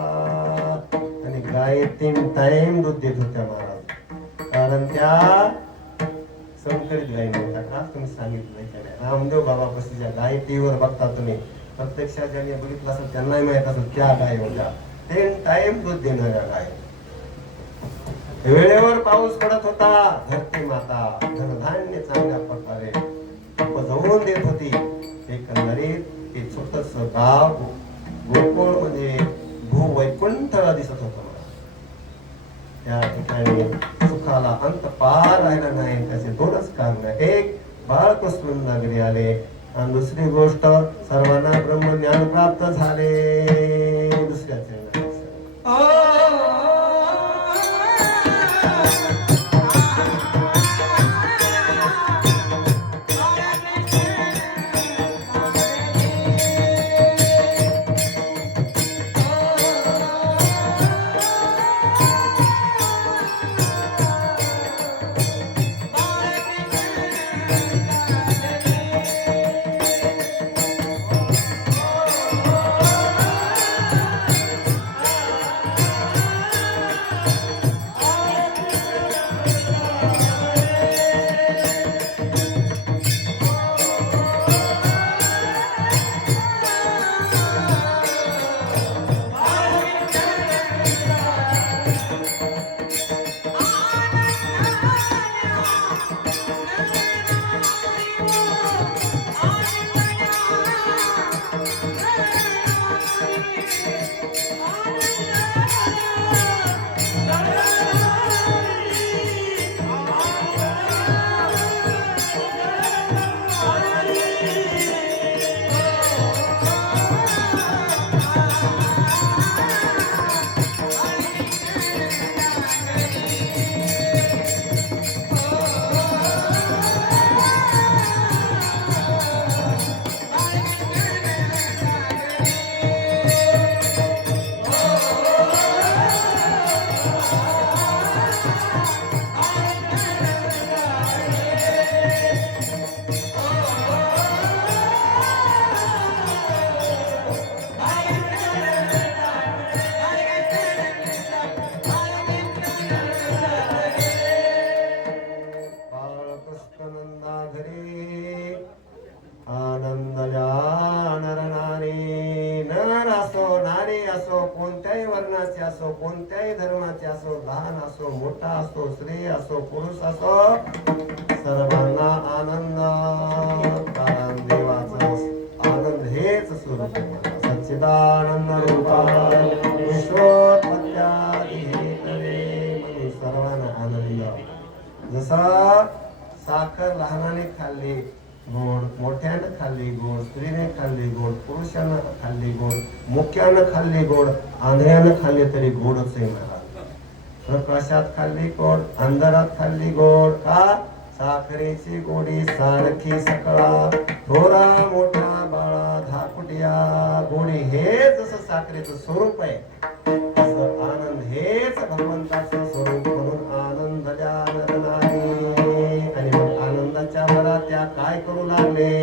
आणि गाई 3 टाइम दूध देत होत्या महाराज. कारण त्या संकरित गाई नव्हता का? तुम्ही सांगितलं नाही. रामदेव बाबा पशीच्या गाई टीव्हीवर बघता तुम्ही. प्रत्यक्षात ज्यांनी बघितलं असेल त्यांनाही माहित असेल त्या गाई होत्या 3 टाइम दूध देणाऱ्या गाई. वेळेवर पाऊस पडत होता. धरती माता धनधान्य चांगल्या प्रकारे उपजवून देत होती. एकंदरीत ते छोटस गाव गोकुळ म्हणजे भूवैकुंठ दिसत होतं. त्या ठिकाणी सुखाला अंत पार राहिला नाही. त्याचे 2च कारण. एक, बाळकृष्ण नगरी आले आणि दुसरी गोष्ट सर्वांना ब्रह्मज्ञान प्राप्त झाले. दुसऱ्या आनंदल्या नर नारी, नर असो नारी असो, कोणत्याही वर्णाचे असो, कोणत्याही धर्माचे असो, लहान असो मोठा असो, स्त्री असो पुरुष असो, सर्वांना आनंद. कारण देवाचा आनंद हेच स्वरूप आहे. सच्चिदानंद रूपाय विश्वोत्पत्त्यादि हेतवे, म्हणून सर्वांना आनंद. जसा साखर लहानाने खाल्ली गोड, मोठ्यानं खाल्ली गोड, स्त्रीने खाल्ली गोड, पुरुषानं खाल्ली गोड, मुक्यानं खाल्ली गोड, आंधळ्यानं खाल्ली तरी गोडच आहे महाराज. प्रकाशात खाल्ली गोड, अंधारात खाल्ली गोड. का? साखरेची गोडी सारखी सकळा, थोरा मोठा बाळा धाकुटिया. गोडी हे जसं साखरेचं स्वरूप आहे, तसं आनंद हेच भगवंताचं स्वरूप. म्हणून आनंद द्या नर नारी. आणि मग आनंदाच्या भरात त्या काय करू लागले?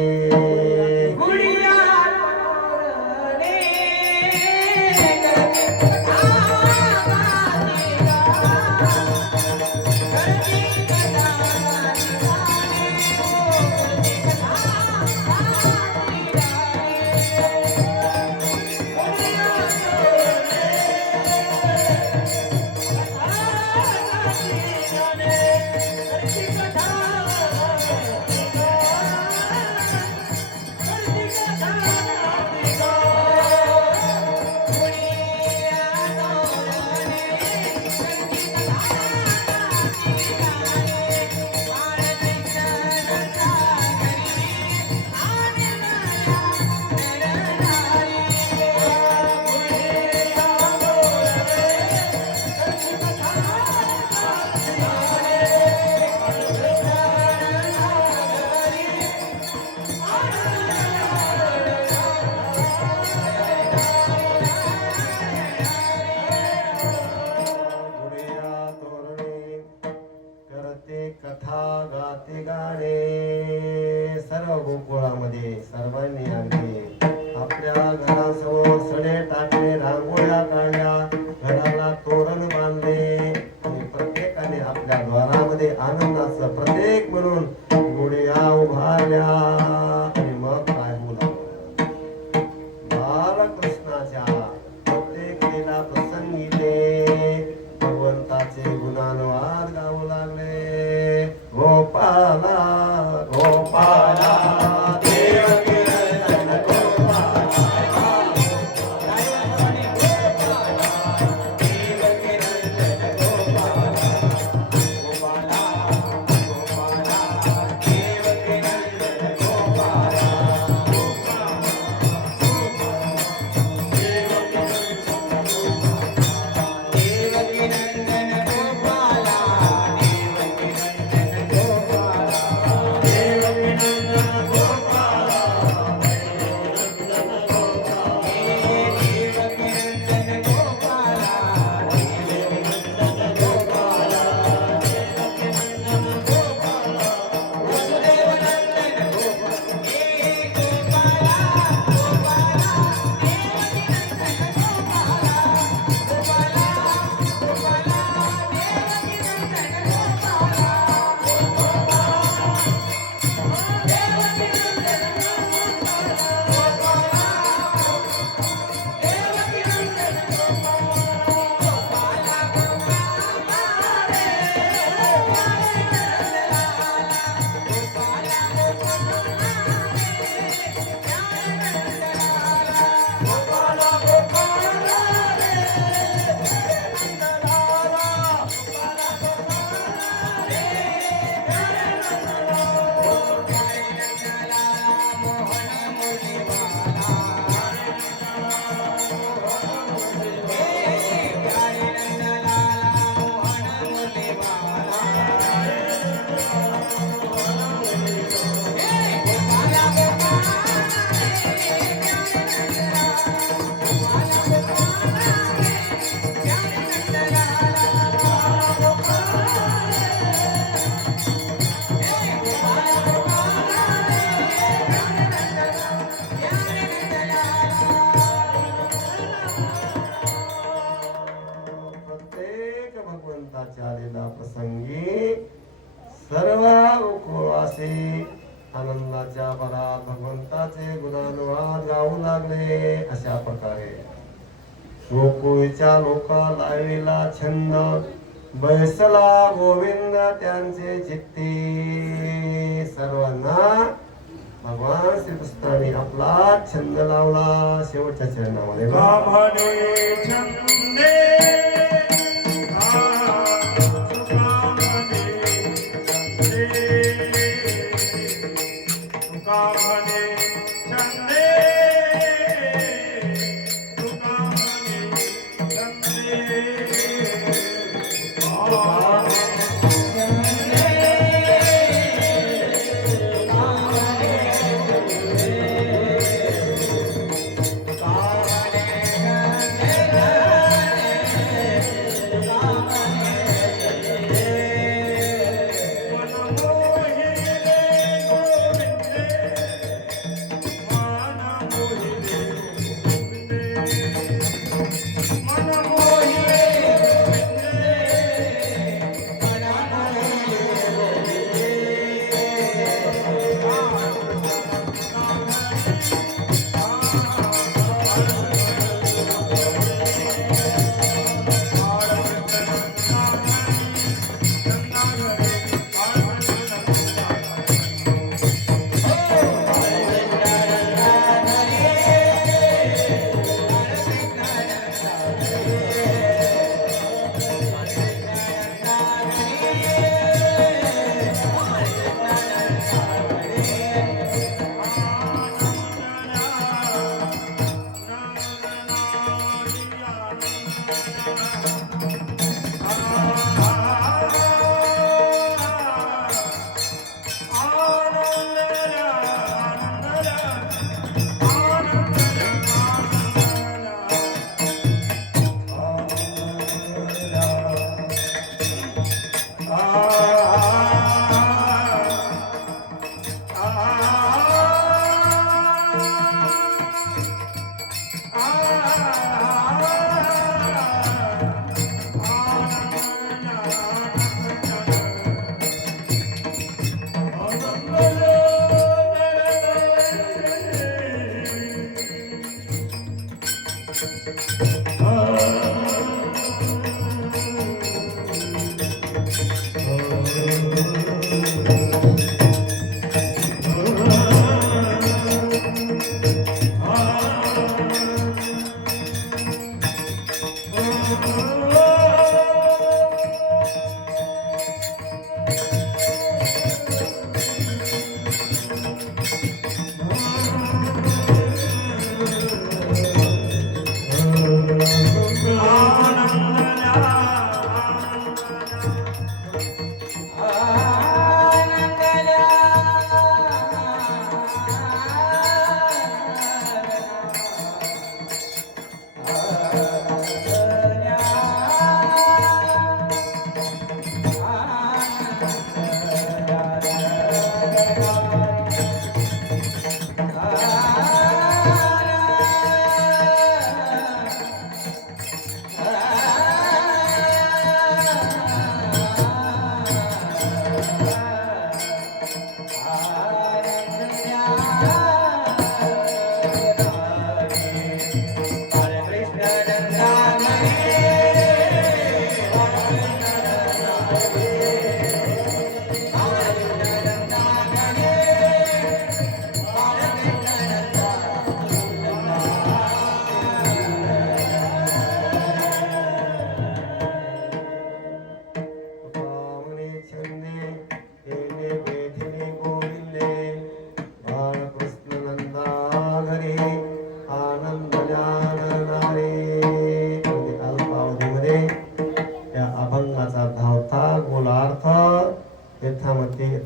कथा गाते गाणे. सर्व गोकुळामध्ये सर्वांनी अगदी आपल्या घरासमोर सडे टाकले, रांगोळ्या काढल्या, घराला तोरण बांधले आणि प्रत्येकाने आपल्या द्वारामध्ये आनंदाचं प्रतीक म्हणून गुढ्या उभारल्या. आणि मग काय होऊ लागलं? बालकृष्णाच्या प्रत्येक लीला प्रसंगीले भगवंताचे गुणानुवाद गाऊ लागले. गोपाला गोपाला देवकी नंदन गोपाला, देवकी नंदन गोपाला, गोपाला गोपाला देवकी नंदन गोपाला, देवकी नंदन गोपाला, लीला प्रसंगी सर्व उपवासी आनंदाच्या भरात भगवंताचे गुणानुवाद गाऊ लागले. अशा प्रकारे गोकुळच्या लोका लाविला छंद, बैसला गोविंद त्यांचे चित्ती. सर्वांना भगवान श्रीकृष्णाने आपला छंद लावला. शेवटच्या चरणामध्ये कामने छंदे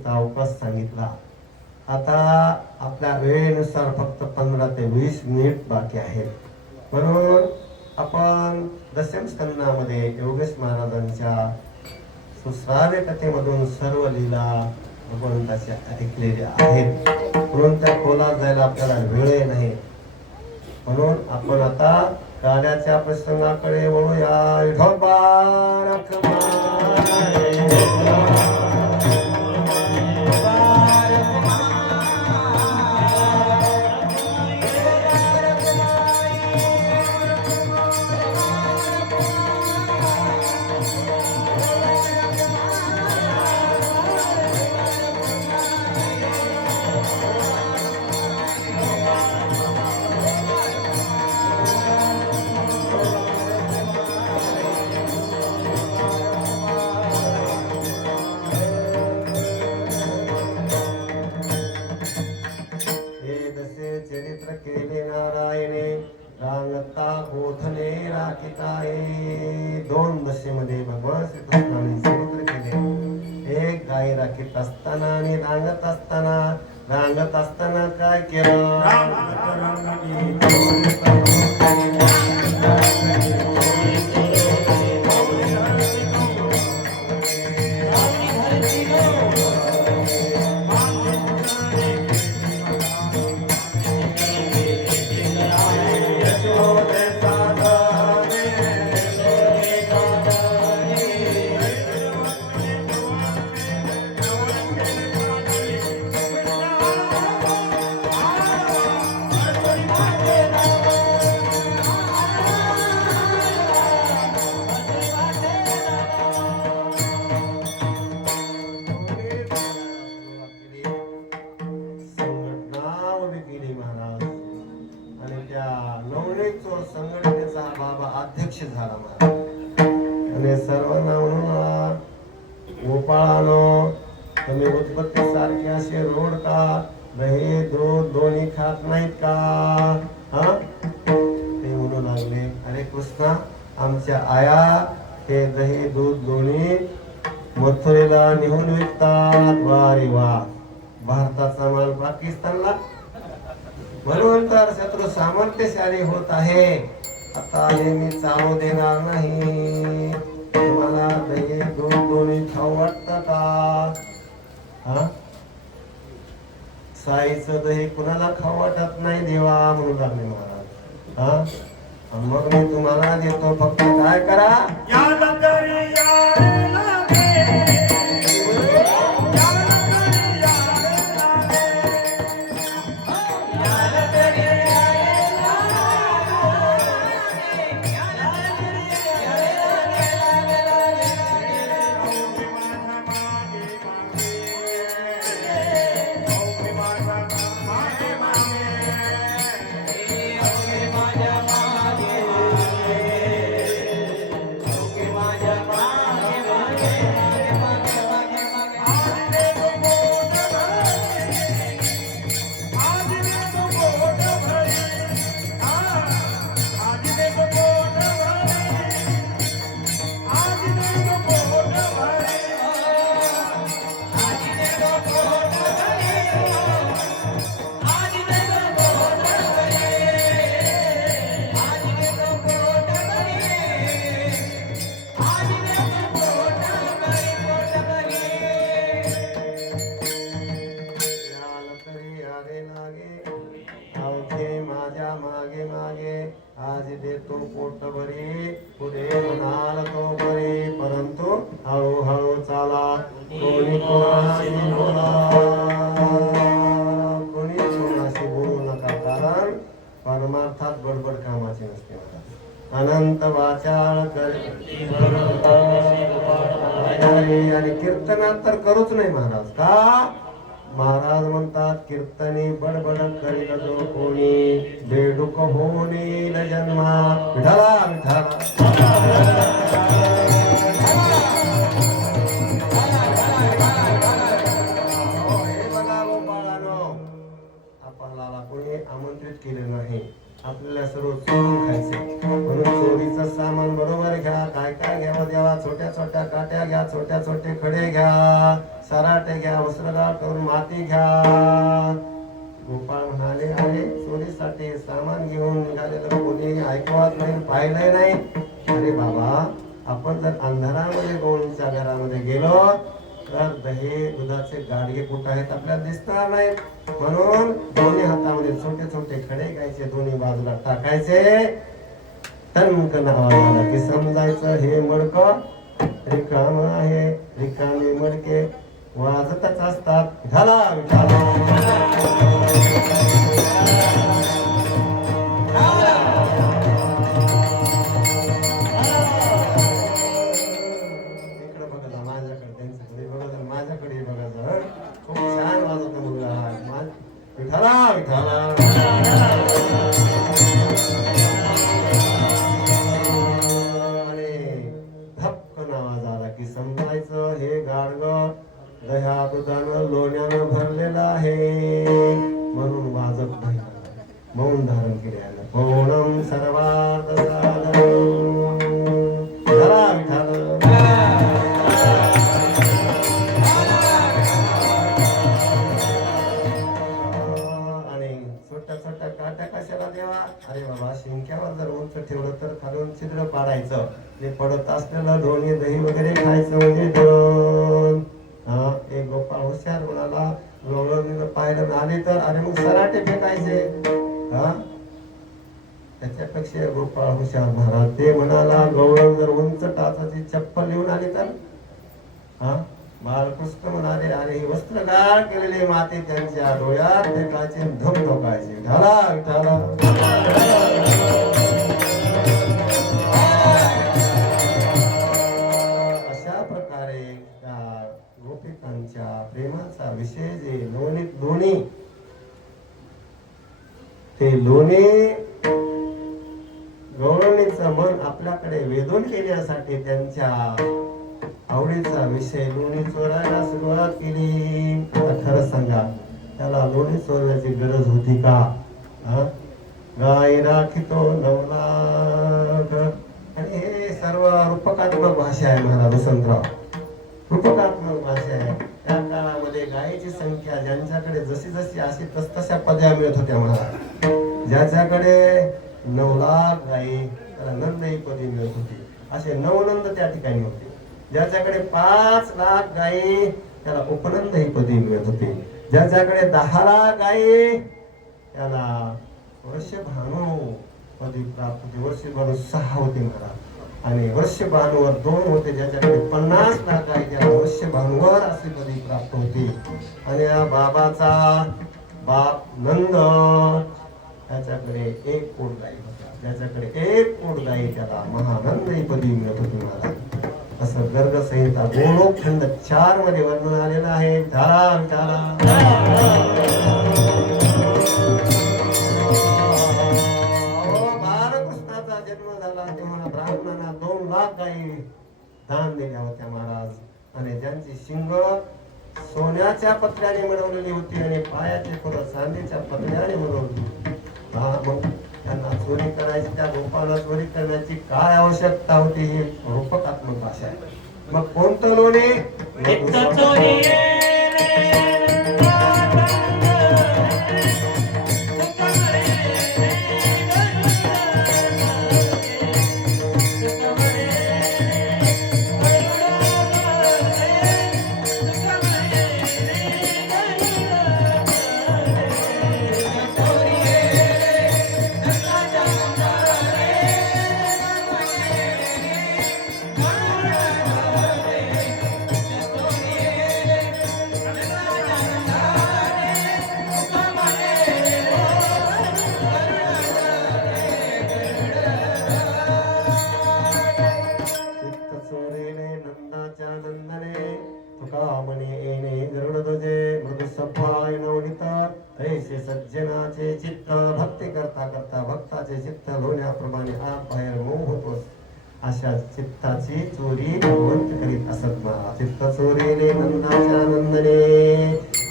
अवकाश सांगितला. आता आपल्या वेळेनुसार फक्त 15 ते 20 मिनिट बाकी आहेत. म्हणून आपण दशम स्कंदामध्ये योगेश महाराजांच्या सुश्राव्य कथेमधून सर्व लीला भगवंताच्या ऐकलेल्या आहेत. म्हणून त्या खोलात जायला आपल्याला वेळ नाही. म्हणून आपण आता गाण्याच्या प्रसंगाकडे वळूया. विठोबा रखमारे चरित्र केले नारायणे रांगता गोठणे राखिताये. दोन दशेमध्ये भगवान श्रीकृष्णाने चरित्र केले. एक गाय राखीत असताना आणि रांगत असताना. रांगत असताना काय केलं? संघटनेचा बाबा अध्यक्ष झाला महाराज. आणि सर्वांना म्हणून गोपाळानो तुम्ही उत्पत्ती सारखे असे रोड का दही दूध दोन्ही खात नाहीत का? हा ते म्हणू लागले अरे कृष्णा आमच्या आया हे दही दूध दोन्ही मथुरेला नेऊन विकतात. वारे वा भारताचा माल पाकिस्तानला. म्हणून तर शत्रू सामर्थ्यशाली होत आहे. आता मी चालू देणार नाही. तुम्हाला दही दूध दोन्ही खाऊ वाटतं का? हा साईचं दही कुणाला खाऊ वाटत नाही देवा म्हणू लागले महाराज. हा मग मी तुम्हाला देतो फक्त काय करा मागे मागे आज देतो पोट भरी पुढे म्हणाल तो बरे परंतु हळूहळू चाला कोणी कोणाशी बोला कोणी कोणाशी बोलू नका कारण परमार्थात बडबड कामाची नसते. अनंत वाचाळ आणि कीर्तनात तर करूच नाही महाराज. का महाराज म्हणतात कीर्तनी बडबड करील जो कोणी बेडूक होईल जन्मा. विठाला आपल्याला कोणी आमंत्रित केले नाही. आपल्याला सर्व चोरून खायचे म्हणून चोरीचं सामान बरोबर घ्या. काय काय घ्यावं द्यावा. छोट्या छोट्या काट्या घ्या. छोट्या छोटे खडे घ्या. सराटे घ्या. वस्त्रगाळ करून माती घ्या. गोपाळ म्हणाले अरे चोरीसाठी सामान घेऊन निघालेलं कोणी ऐकवत नाही पाहिलंय नाही. अरे बाबा आपण जर अंधारामध्ये गोळीच्या घरामध्ये गेलो तर दही दुधाचे गाडगे कुठे आहेत आपल्याला दिसणार नाहीत. म्हणून दोन्ही हातामध्ये छोटे छोटे खडे घ्यायचे. दोन्ही बाजूला टाकायचे. टणकन आवाज आला की समजायचं हे मडकं रिकाम आहे. रिकामी मडके वाजतच असतात. झाला माझ्याकडे बघा खूप छान वाजवतो मुलगा. विठाला विठाला आणि धपकन आवाज आला की समजायचं हे गाडगं दह्या दुधानं लोण्यानं भरलेलं आहे म्हणून वाजत नाही. मौन धारण केले आहे. मौनम सर्वार्थ साधनम. जरा विठाल. आणि छोट्या छोट्या काट्या कशाला देवा? अरे बाबा, शिंक्यावर जर उंच ठेवलं तर खालून छिद्र पाडायचं, ते पडत असलेलं दोन्ही दही वगैरे खायचं म्हणजे धन. हा, एक गोपाळ हुशार म्हणाला, गवळणीनं पाहिलं आले तर अरे मग सराटे फेकायचे. हा, त्याच्यापेक्षा गोपाळ हुशार महाराज ते म्हणाला, गवळण जर उंच टाचाची चप्पल लिहून आली तर. हा, बालकृष्ण म्हणाले, अरे वस्त्रगाळ केलेले माते त्यांच्या डोळ्यात फेकायचे, धम ठोकायचे. ढाला ढाला. अशा प्रकारे गोपिकांच्या प्रेमाचा विषय जे लोणी ते लोणी गवळणीचं मन आपल्याकडे वेधून घेण्यासाठी त्यांच्या आवडीचा विषय लोणी चोरायला सुरुवात केली. आता खरं सांगा, त्याला लोणी चोरण्याची गरज होती का? गाय राखितो नवलाख. आणि हे सर्व रूपकात्मक भाषा आहे महाराज वसंतराव, रूपकात्मक भाषा आहे. त्या काळामध्ये गायीची संख्या ज्यांच्याकडे जशी जशी अशी तसतशा पद्या मिळत होत्या महाराज. ज्याच्याकडे 9 लाख गायी त्याला नंदही पदी मिळत होती. असे नवनंद त्या ठिकाणी होते. ज्याच्याकडे 5 लाख गायी त्याला उपनंद ही पदी मिळत होती. ज्याच्याकडे 10 लाख गायी त्याला वर्षभानू पदी प्राप्त होती. वर्षभानू 6 होते महाराज, आणि वर्षभानूवर 2 होते. ज्याच्याकडे 50 लाख गायी त्याला वर्षभानूवर अशी पदी प्राप्त होती. आणि या बाबाचा बाप नंद त्याच्याकडे 1 कोट गायी होता. ज्याच्याकडे 1 कोट गायी त्याला महानंद ही पदी मिळत होती महाराज. असं गर्ग संहिता गोलोकखंड 4 मध्ये वर्णन आलेलं आहे. ढाला बालकृष्णाचा जन्म झाला तेव्हा ब्राह्मणांना 2 लाख गायी दान दिल्या होत्या महाराज. आणि ज्यांची शिंग सोन्याच्या पत्र्याने मिळवलेली होती आणि पायाची फुलं चांदीच्या पत्र्याने मिळवली. मग त्यांना चोरी करायची, त्या गोपाळाला चोरी करण्याची काय आवश्यकता होती? ही रूपकात्मक भाषा आहे. मग कोणतं लोणी? सज्जनाचे चित्त भक्ती करता करता भक्ताचे चित्त लोण्याप्रमाणे आत बाहेर मोह होतोस. अशा चित्ताची चोरी भगवंत करीत असत ना. चित्त चोरीने नंदाच्या नंदने.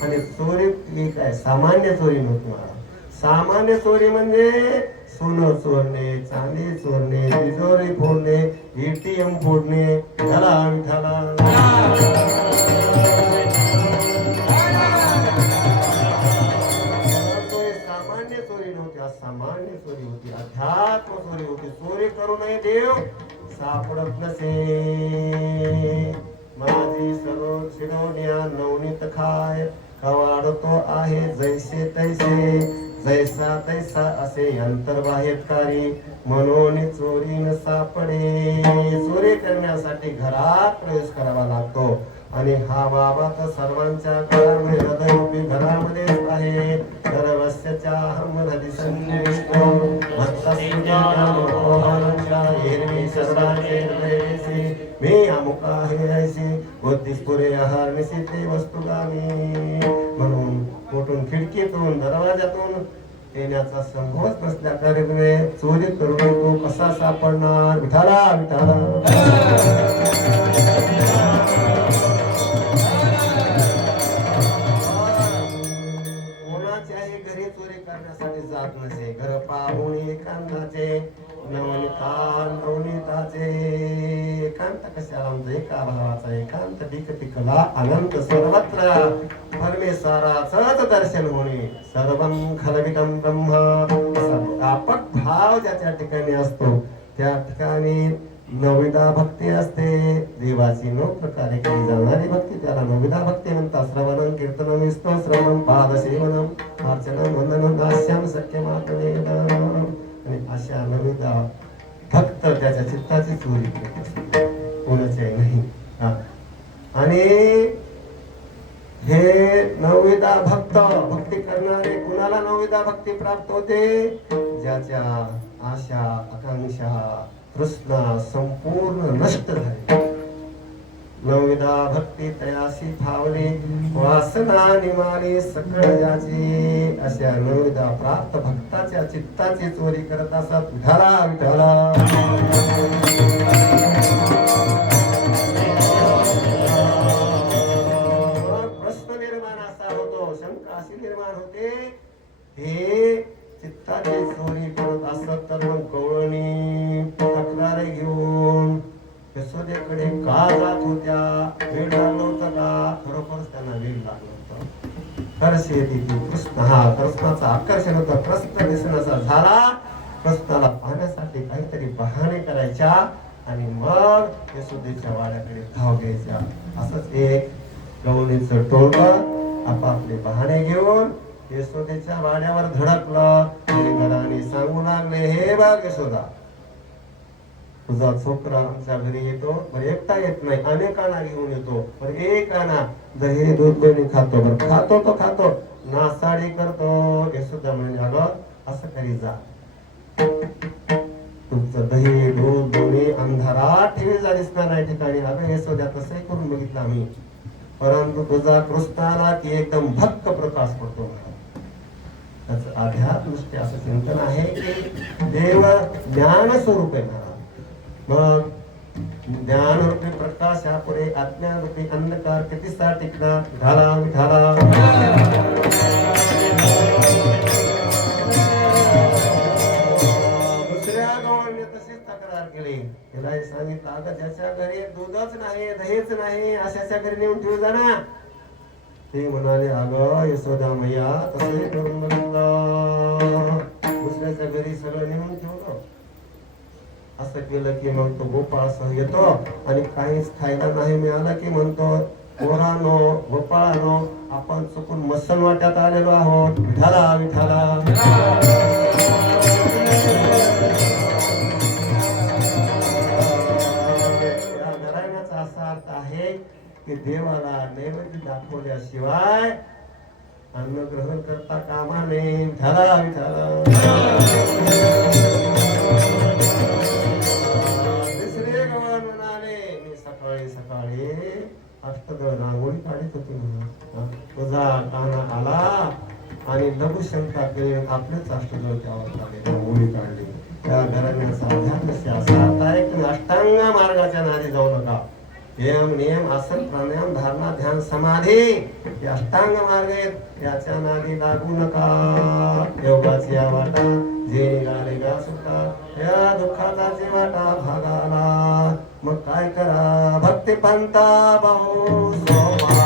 आणि चोरी ही काय सामान्य चोरी नव्हती मला. सामान्य चोरी म्हणजे सोनं चोरणे, चांदी चोरणे, तिजोरी फोडणे, ATM फोडणे. झाला विठाला. सामान्य चोरी होती, अध्यात्म चोरी होती. चोरी करू नये देव सापडत नसे. माझी सर्व शिरोन्या नवनीत खाय कवाडतो आहे जैसे तैसे, जैसा तैसा असे अंतर्बाह्यकारी म्हणून चोरी न सापडे. चोरी करण्यासाठी घरात प्रवेश करावा लागतो. आणि हा बाबा तर सर्वांच्या घरामध्ये हृदयरूपी घरामध्येच आहे. सर्वस्यच्या हमधि संनिष्ठो मत्तस्या मोहानंदा एरवी सर्वांचे हृदयेसी. मी अमुका आहे ऐसी बुद्धिस्पुरे आहार निसिते वस्तुगामी. म्हणून कुठून खिडकीतून दरवाजातून येण्याचा संभवच नसल्या कारणाने चोरी करून तो कसा सापडणार? विठाला विठाला. करण्यासाठी जात नसे. घर पाहुणे एकांताचे नवनीताचे एकांत कशाला आमचं एका भावाचा एकांत टिक टिकला अनंत सर्वत्र परमेश्वराचंच दर्शन होणे. सर्वं खलविदं ब्रह्म. व्यापक भाव ज्याच्या ठिकाणी असतो त्या ठिकाणी नवविधा भक्ती असते. देवाची 9 प्रकारे केली जाणारी भक्ती त्याला नवविधा भक्ती म्हणतात. श्रवणं कीर्तनं विष्णु श्रवणं पादसेवनं अर्चनं वंदनं दास्यं सख्यमात्मनेदनं. आणि अशा नवविधा भक्त त्याच्या चित्ताची चोरी करत असतात, कोणाचे नाही. आणि हे नवविधा भक्त भक्ती करणारे कुणाला नवविधा भक्ती प्राप्त होते? ज्याच्या आशा आकांक्षा तृष्णा संपूर्ण नष्ट झाली. नवविधा भक्ती तयासी फावली वासना निमाली सकळ ज्याची. अशा नवविधा प्राप्त भक्ताच्या चित्ताची चोरी करत असत. विठाला विठाला. प्रश्न निर्माण असा होतो, शंका अशी निर्माण होते, हे चित्ताची चोरी करत असत तर मग कवळणी तक्रार घेऊन यशोदेकडे का जात होत्या? वेळ लागलं होतं का? खरोखरच त्यांना वेळ लागलं होतं. हर्ष येते ती कृष्ण, हा कृष्णाचं आकर्षण होतं. कृष्ण दिसण्याचा झाला. कृष्णाला पाहण्यासाठी काहीतरी बहाणे करायच्या आणि मग यशोदेच्या वाड्याकडे धाव घ्यायच्या. असंच एक गवळणीचं टोळकं आपापले बहाणे घेऊन यशोदेच्या वाड्यावर धडकलं आणि घराने सांगू लागले, हे बघ यशोदा, तुझा छोकरा आमच्या घरी येतो, पण एकटा येत नाही, अनेकांना घेऊन येतो, पण एकाना दही दूध दोन्ही खातो, पण खातो तो खातो, नासाडी करतो. यशोदा म्हणजे अगं असं करी जा, तुमचं दही दूध दोन्ही अंधारात ठेवीचा दिसणार नाही ठिकाणी. अगं यशोदा तसंही करून बघितलं आम्ही, परंतु तुझा कृष्णाला की एकदम भक्क प्रकाश पडतो. त्याचं अध्यात्म दृष्टी असं चिंतन आहे की देव ज्ञान स्वरूप आहे महाराज. मग ज्ञानरूपी प्रकाश यापुढे अज्ञानरूपी अंधकार कितीसा टिकणार? विठाला विठाला. दुसऱ्या गवळणीने तशीच तक्रार केली. तिला सांगितलं, अगं ज्याच्या घरी दूधच नाही दहीच नाही अशाच्या घरी नेऊन ठेवू जा ना. ते म्हणाले, अगं यशोदा मैया तसंही करून बघितलं, दुसऱ्याच्या घरी सगळं नेऊन ठेवलं. असं केलं की मग तो गोपाळ सह येतो आणि काहीच खायला नाही मिळालं की म्हणतो, पोरानो गोपाळानो, आपण चुकून मसन वाट्यात आलेलो आहोत. विठाला विठाला. घराण्याचा असा अर्थ आहे की देवाला नैवेद्य दाखवल्याशिवाय अन्न ग्रहण करता कामा नये. विठाला विठाला. तिसरे गवळ म्हणाले, मी सकाळी सकाळी अष्टदळ रांगोळी काढत होती म्हणून तुझा काना आला आणि लघुशंका केली, आपलेच अष्टदळ त्यावर काढले, रांगोळी काढली. त्या घराण्याचा अध्यात्म असा अर्थ आहे की अष्टांग मार्गाच्या नादी जाऊ नका. यम नियम आसन प्राणायाम धारणा ध्यान समाधी हे अष्टांग मार्ग आहेत, याच्या नादी लागू नका. योगाची या वाटा जे निघाले गा सुटा, या दुःखाचा जे वाटा भागाला. मग काय करा? भक्ती पंथा बहु सोमा.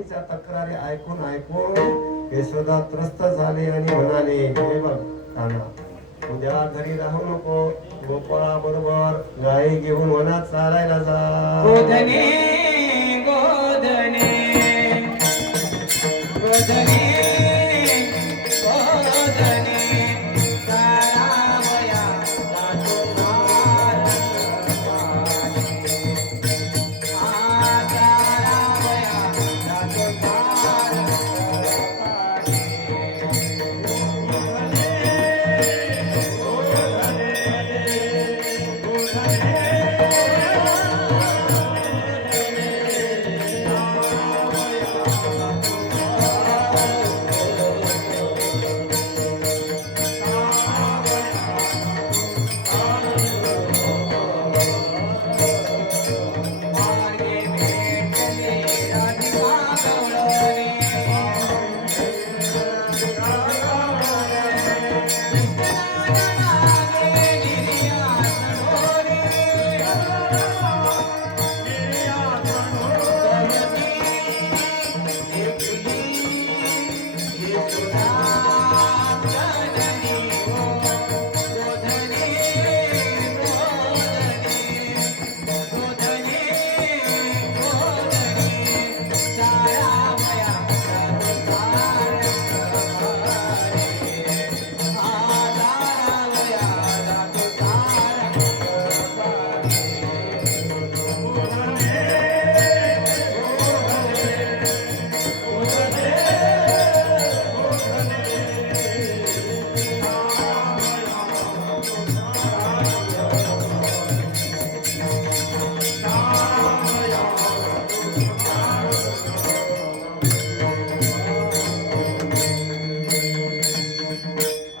माईच्या तक्रारी ऐकून यशोदा त्रस्त झाले आणि म्हणाले, हे बघ काना, उद्या घरी राहू नको, गोपाळा बरोबर गाई घेऊन वनात चालायला जा. गोधने गोधने गोधने गोधने तारावया जातो तारावया जातो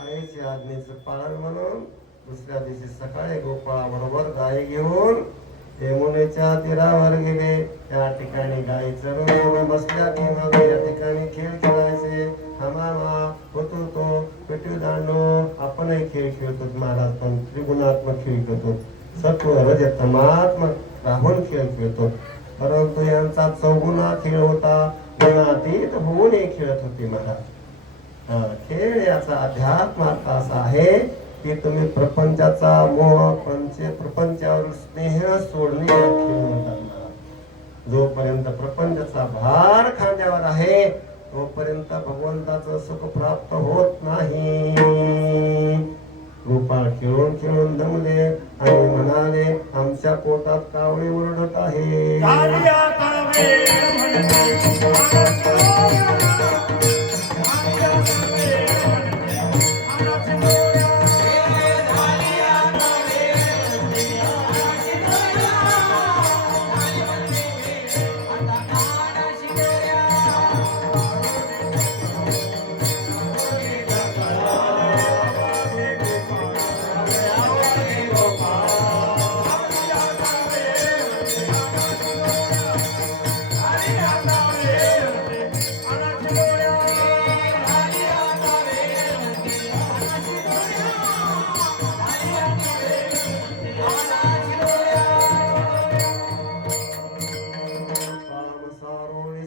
आईच्या आज्ञेचं पालन म्हणून दुसऱ्या दिवशी सकाळी गोपाळा बरोबर गाई घेऊन यमुनेच्या तीरावर गेले. त्या ठिकाणी गाई चरून येऊन बसल्या की मग या ठिकाणी खेळ खेळायचे. हमामा होतो तो पेटू दांडो, आपणही खेळ खेळतो महाराज, पण त्रिगुणात्मक खेळ खेळतो, सत्व रज तमात्मक राहून खेळ खेळतो. परंतु यांचा चौगुणा खेळ होता, गुणातीत होऊन हे खेळत होते महाराज. खेळ याचा अध्यात्म अर्थ असा आहे की तुम्ही प्रपंचाचा मोह, प्रपंचावर स्नेह सोडणे या खेळ म्हणतात महाराज. जोपर्यंत प्रपंचाचा भार खांद्यावर आहे तोपर्यंत भगवंताचं सुख प्राप्त होत नाही. गोपाळ खेळून खेळून दमले आणि म्हणाले, आमच्या पोटात कावळे ओरडत आहे.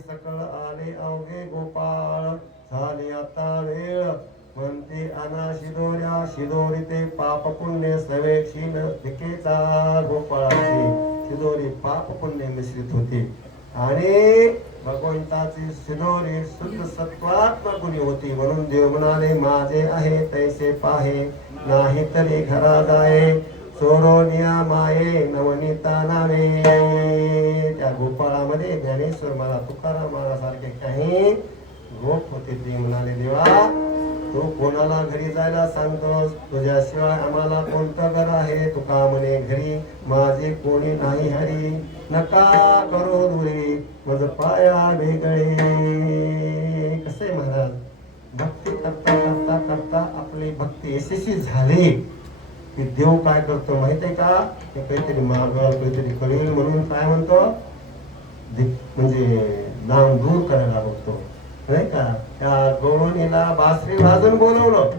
सकळ आले अवघे गोपाळ, झाली आता वेळ म्हणते अना शिदोऱ्या, शिदोरी ते पाप पुण्य सवेक्षीण भिकेचा. गोपाळाची शिदोरी पाप पुण्य मिश्रित होती आणि भगवंताची शिदोरी शुद्ध सत्वात्मक गुणी होती. म्हणून देव म्हणाले, माझे आहे तैसे पाहे, नाही तरी घरा जाये, सोरोनिया माये नवनीता नावे. त्या गोपाळामध्ये ज्ञानेश्वर मला, तुकाराम महाराजांसारखे काही गोप होते. ते म्हणाले, देवा तू कोणाला घरी जायला सांगतोस, तुझ्याशिवाय आम्हाला कोणतं घर आहे. तुका म्हणे घरी माझे कोणी नाही हरी, नका करो दुरी मज पाया वेगळे. कसे महाराज, भक्ती करता करता करता आपली भक्ती यशस्वी झाली की देव काय करतो माहित आहे का, काहीतरी मागल काहीतरी करेल म्हणून काय म्हणतो, म्हणजे नाम दूर करायला बघतो नाही का. त्या गवळणीला बासरी वाजून बोलवलं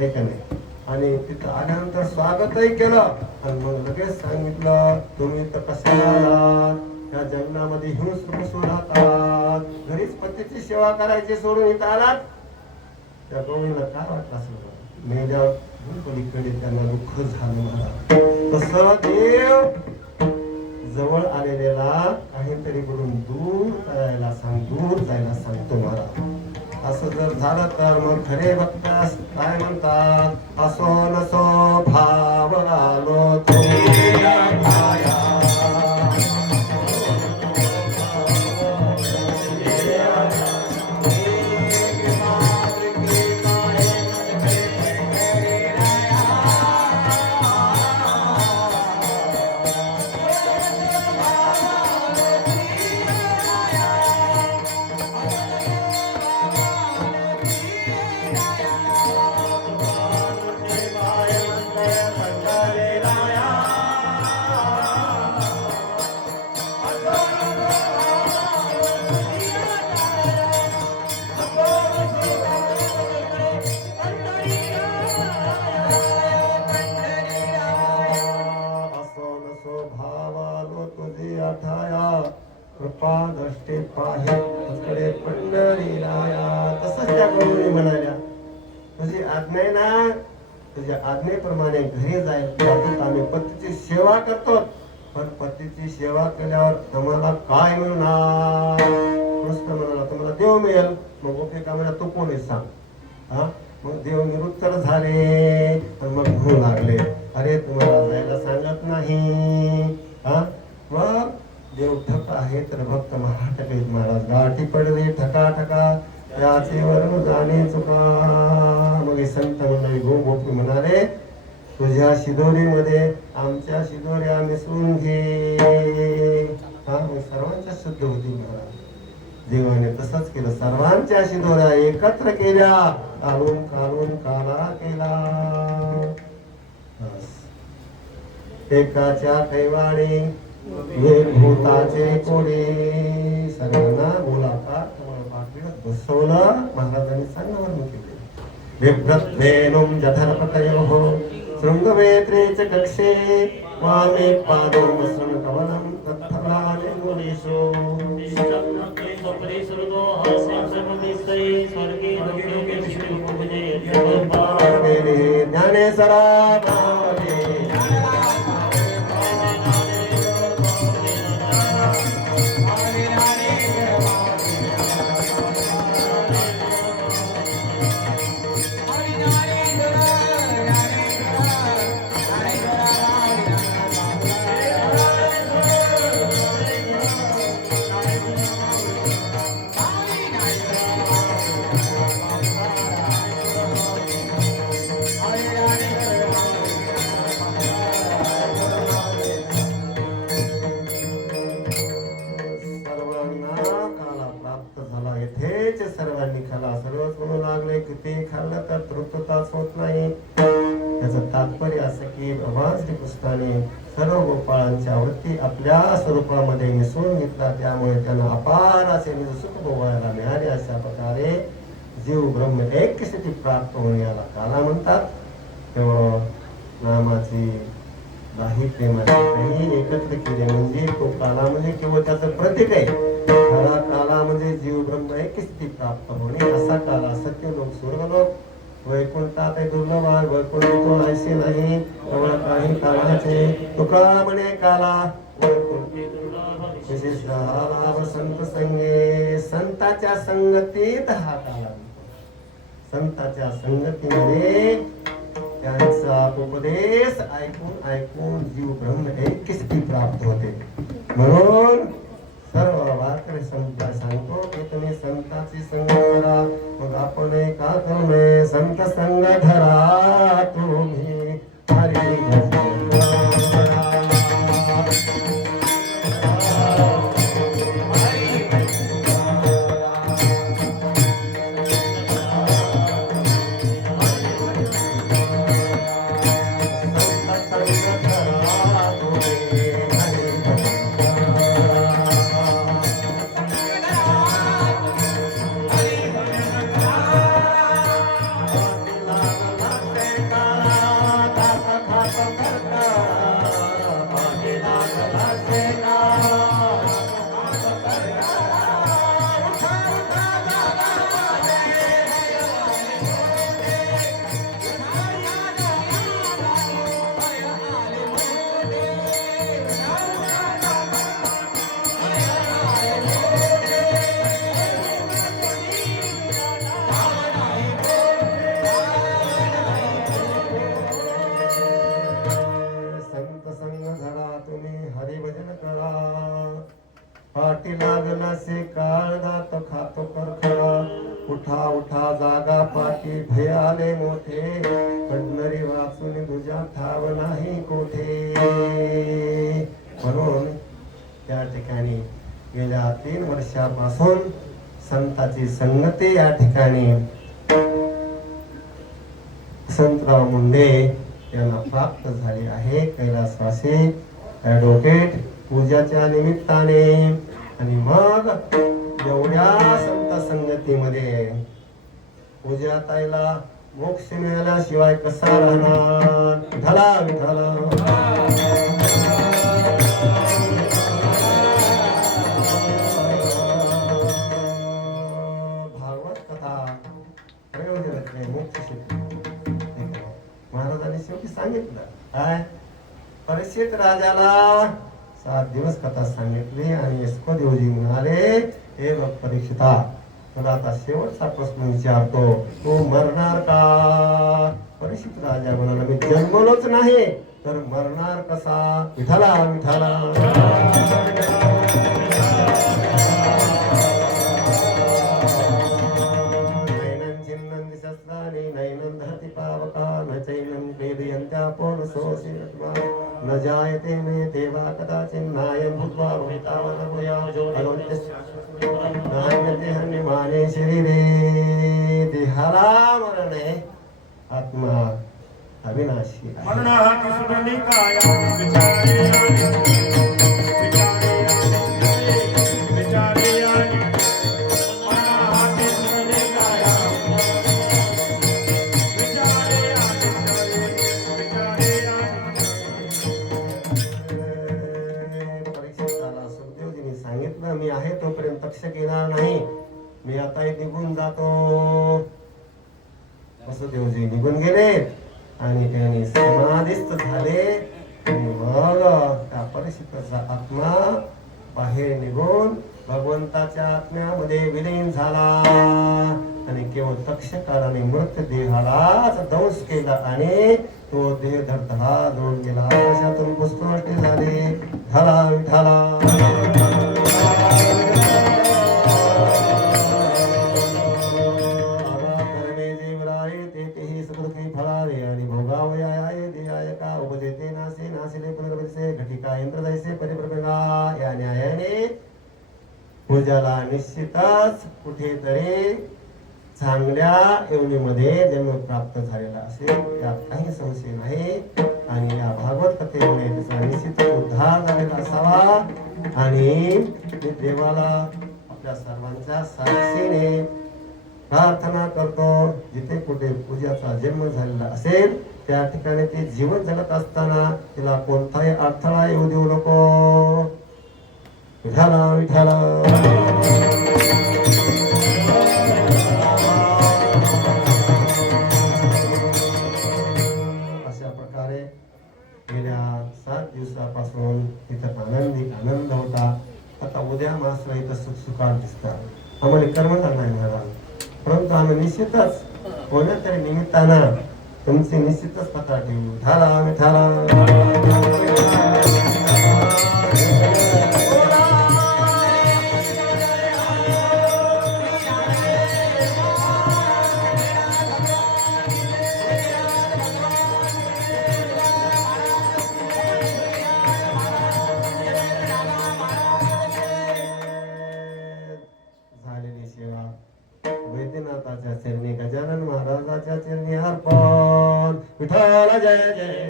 हे का नाही, आणि तिथं आल्यानंतर स्वागतही केलं आणि मग लगेच सांगितलं, तुम्ही तर कशाला आलात, त्या जंगलामध्ये हिंसू राहतात. घरीच पतीची सेवा करायची सोडून इथं आलात. त्या गवळीला काय वाटलं असेल, मेल्यावर पलीकडे त्यांना दुःख झालं महाराज. तसं देव जवळ आलेल्याला काहीतरी करून दूर करायला दूर जायला सांगतो महाराज. असं जर झालं तर मग खरे भक्त काय म्हणतात, असो नसो भाव आलो तुझ्या पाया. कृपा दृष्टी पाहे कडे पंढरीराया. तसंच त्या गवळी म्हणाल्या, तुझी आज्ञा आहे ना, तुझ्या आज्ञेप्रमाणे घरी जायला आम्ही पतीची सेवा करतो. पण पतीची सेवा केल्यावर तुम्हाला काय मिळणार? कृष्ण म्हणाला, तुम्हाला देव मिळेल. मग गोपिका म्हणा, तू कोण आहे सांग. हा, मग देव निरुत्तर झाले. आणि मग म्हणू लागले, अरे तुम्हाला जायला सांगत नाही. हा, मग देव ठप आहे तर भक्त महाटके महाराज गाठी पडले ठका ठका त्याचे वरून जाणे चुका. मग संत मंडळी गोपी म्हणाले, तुझ्या शिदोरीमध्ये आमच्या शिदोऱ्या मिसळून घे. हा, मग सर्वांच्या शुद्ध होती महाराज. देवाने तसंच केलं, सर्वांच्या शिदोऱ्या एकत्र केल्या, काढून काढून काला केला. एकाच्या कैवाणी भूताचे कोणी सर्वांना बोलाकार पाठीत बसवलं. महाराजांनी सांगावर केले, विभ्रत्वेनुम जठरपतयोः शृंगवेत्रेच कक्षे वामे पादो वसनं कवलं तत्फलानि मुनीषो. ज्ञानेश्वरा भावने सर्वांनी खाला. सर्वच म्हणू लागले की ते खाल्लं तर तृप्तताच होत नाही. त्याचं तात्पर्य असं की भगवान श्रीकृष्णाने सर्व गोपाळांच्या वृत्ती आपल्या स्वरूपामध्ये मिसळून घेतला. त्यामुळे त्यांना अपार असे सुख भोगायला मिळाले. अशा प्रकारे जीव ब्रह्म ऐक्य स्थिती प्राप्त होणे याला काला म्हणतात. तेव्हा नामाची नाही प्रेमाची काही एकत्र केले म्हणजे तो काला म्हणजे केवळ त्याचं प्रतीक आहे. खरा काला म्हणजे जीव ब्रह्म ऐक्य स्थिती प्राप्त होणे. असा काला सत्यलोक स्वर्गलोक वैकुंठात दुर्लभ आहे. वैकुंठ तो ऐसे नाही तेव्हा काही कालाचे तुका म्हणे काला वैकुंठी दुर्लभ विशेष लाभ संत संगे. संताच्या संगतीत हा काला. संताच्या संगतीमध्ये त्यांचा उपदेश ऐकून ऐकून जीव ब्रह्म ऐक्य स्थिती प्राप्त होते. म्हणून सर्व वारकरी संतांना सांगतो की तुम्ही संताची संगत करा. मग आपण का करू नये, संत संग धरा तुम्ही हरी उठा उठा जागा पाठी भयाले मोठे पंढरी वाचून तुझ्या ठाव नाही कोठे. म्हणून त्या ठिकाणी गेल्या 3 वर्षापासून संताची संगती या ठिकाणी संतराव मुंडे यांना प्राप्त झाली आहे. कैलासवासी ॲडव्होकेट पूजाच्या निमित्ताने. आणि मग एवढ्या संत संगतीमध्ये पूजा ताईला मोक्ष मिळाल्याशिवाय कसा राहणार. विठला विठला भागवत कथा प्रयोजनच नाही मोक्ष शेवटी. महाराजांनी शेवटी सांगितलं काय. परीक्षित राजाला 7 दिवस कथा सांगितली आणि देवजी म्हणाले हे बघ परीक्षिता तुला आता शेवटचा प्रश्न विचारतो तू मरणार का. परीक्षित राजा म्हणाला मी जन्मलोच नाही तर मरणार कसा. विठला विठला नैनं छिन्नं दिशस्त्राणि नैनं दहति पावका न चैनं क्लेदयन्त्या पौरुषोऽसि न जायते मृते वा कदाचिन्नायं भूत्वा नायते हन्यमाने शरीरे. देहाला मरण आहे आत्मा अविनाशी आहे. मरणाहाती सुटली काया विचारे आली विचारे आली मरणाहाती सुटली काया विचारे आली परीक्षिताला सुखदेवजींनी सांगितलं मी आहे तोपर्यंत तक्षक येणार नाही. मी आता निघून जातो. वसुदेवजी निघून गेले आणि त्यांनी समाधिस्थ झाले. आणि मग त्या परीक्षिताचा आत्मा बाहेर निघून भगवंताच्या आत्म्यामध्ये विलीन झाला. आणि केवळ तक्षकाने मृतदेहालाच दंश केला आणि तो देह धडधडा जळून गेला. आकाशातून पुष्पवृष्टी झाली. झाला विठाला फळारे आणि भोगावयाय देयाय का उपदेते नासे नासिले पुनर्वसे घटिका यंत्र जायसे परिप्रभंगा. या न्यायाने पूजाला निश्चितच कुठेतरी चांगल्या योनीमध्ये जन्म प्राप्त झालेला असेल यात काही संशय नाही. आणि या भागवत कथेमुळे त्याचा निश्चित उद्धार झालेला असावा. आणि देवाला आपल्या सर्वांच्या साक्षीने प्रार्थना करतो जिथे कुठे पूजाचा जन्म झालेला असेल त्या ठिकाणी ते जीवन जगत असताना तिला कोणताही अडथळा येऊ देऊ नको. विठाला विठाला अशा प्रकारे गेल्या 7 दिवसापासून इथं आनंद होता. आता उद्या मात्र इथं सुखसुखाट दिसतात. आम्हाला कर्मता नाही मिळाला परंतु आम्ही निश्चितच कोणत्या तरी निमित्तानं तुमची निश्चितच पत्ता ठेवू. विठाला विठाला झालेली सेवा वैद्यनाथाच्या चरणी गजानन महाराजाच्या चरणी अर्पण. विठ्ठल जय जय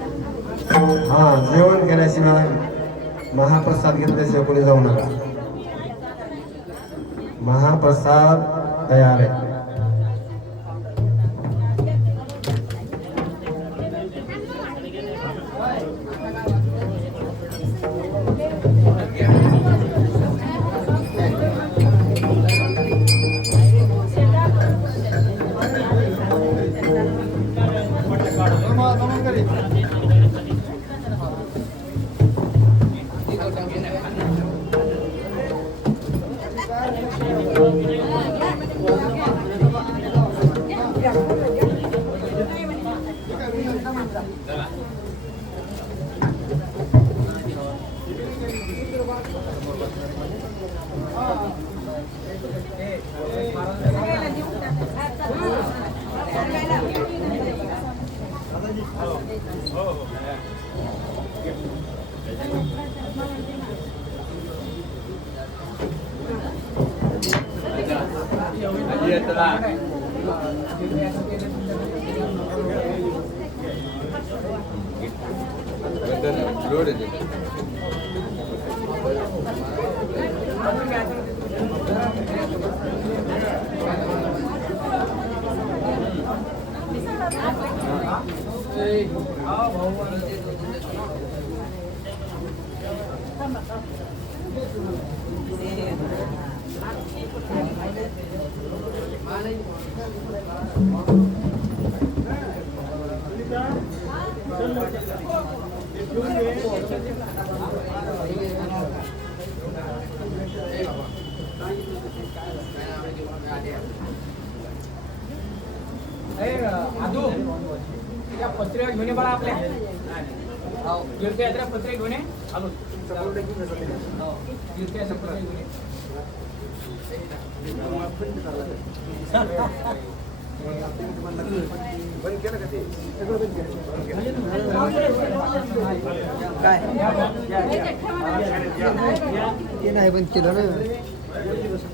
हा, जेवण केल्याशिवाय महाप्रसाद घेतल्याशिवाय कोणी जाऊ नका. महाप्रसाद तयार आहे. आदू त्या पत्रिका घेऊन ये बरं आपल्या तीर्थयात्रा पत्रिका घेऊन ये आलो तीर्थयात्रा पत्रिका घेऊन ये काय ते नाही बंद केलं ना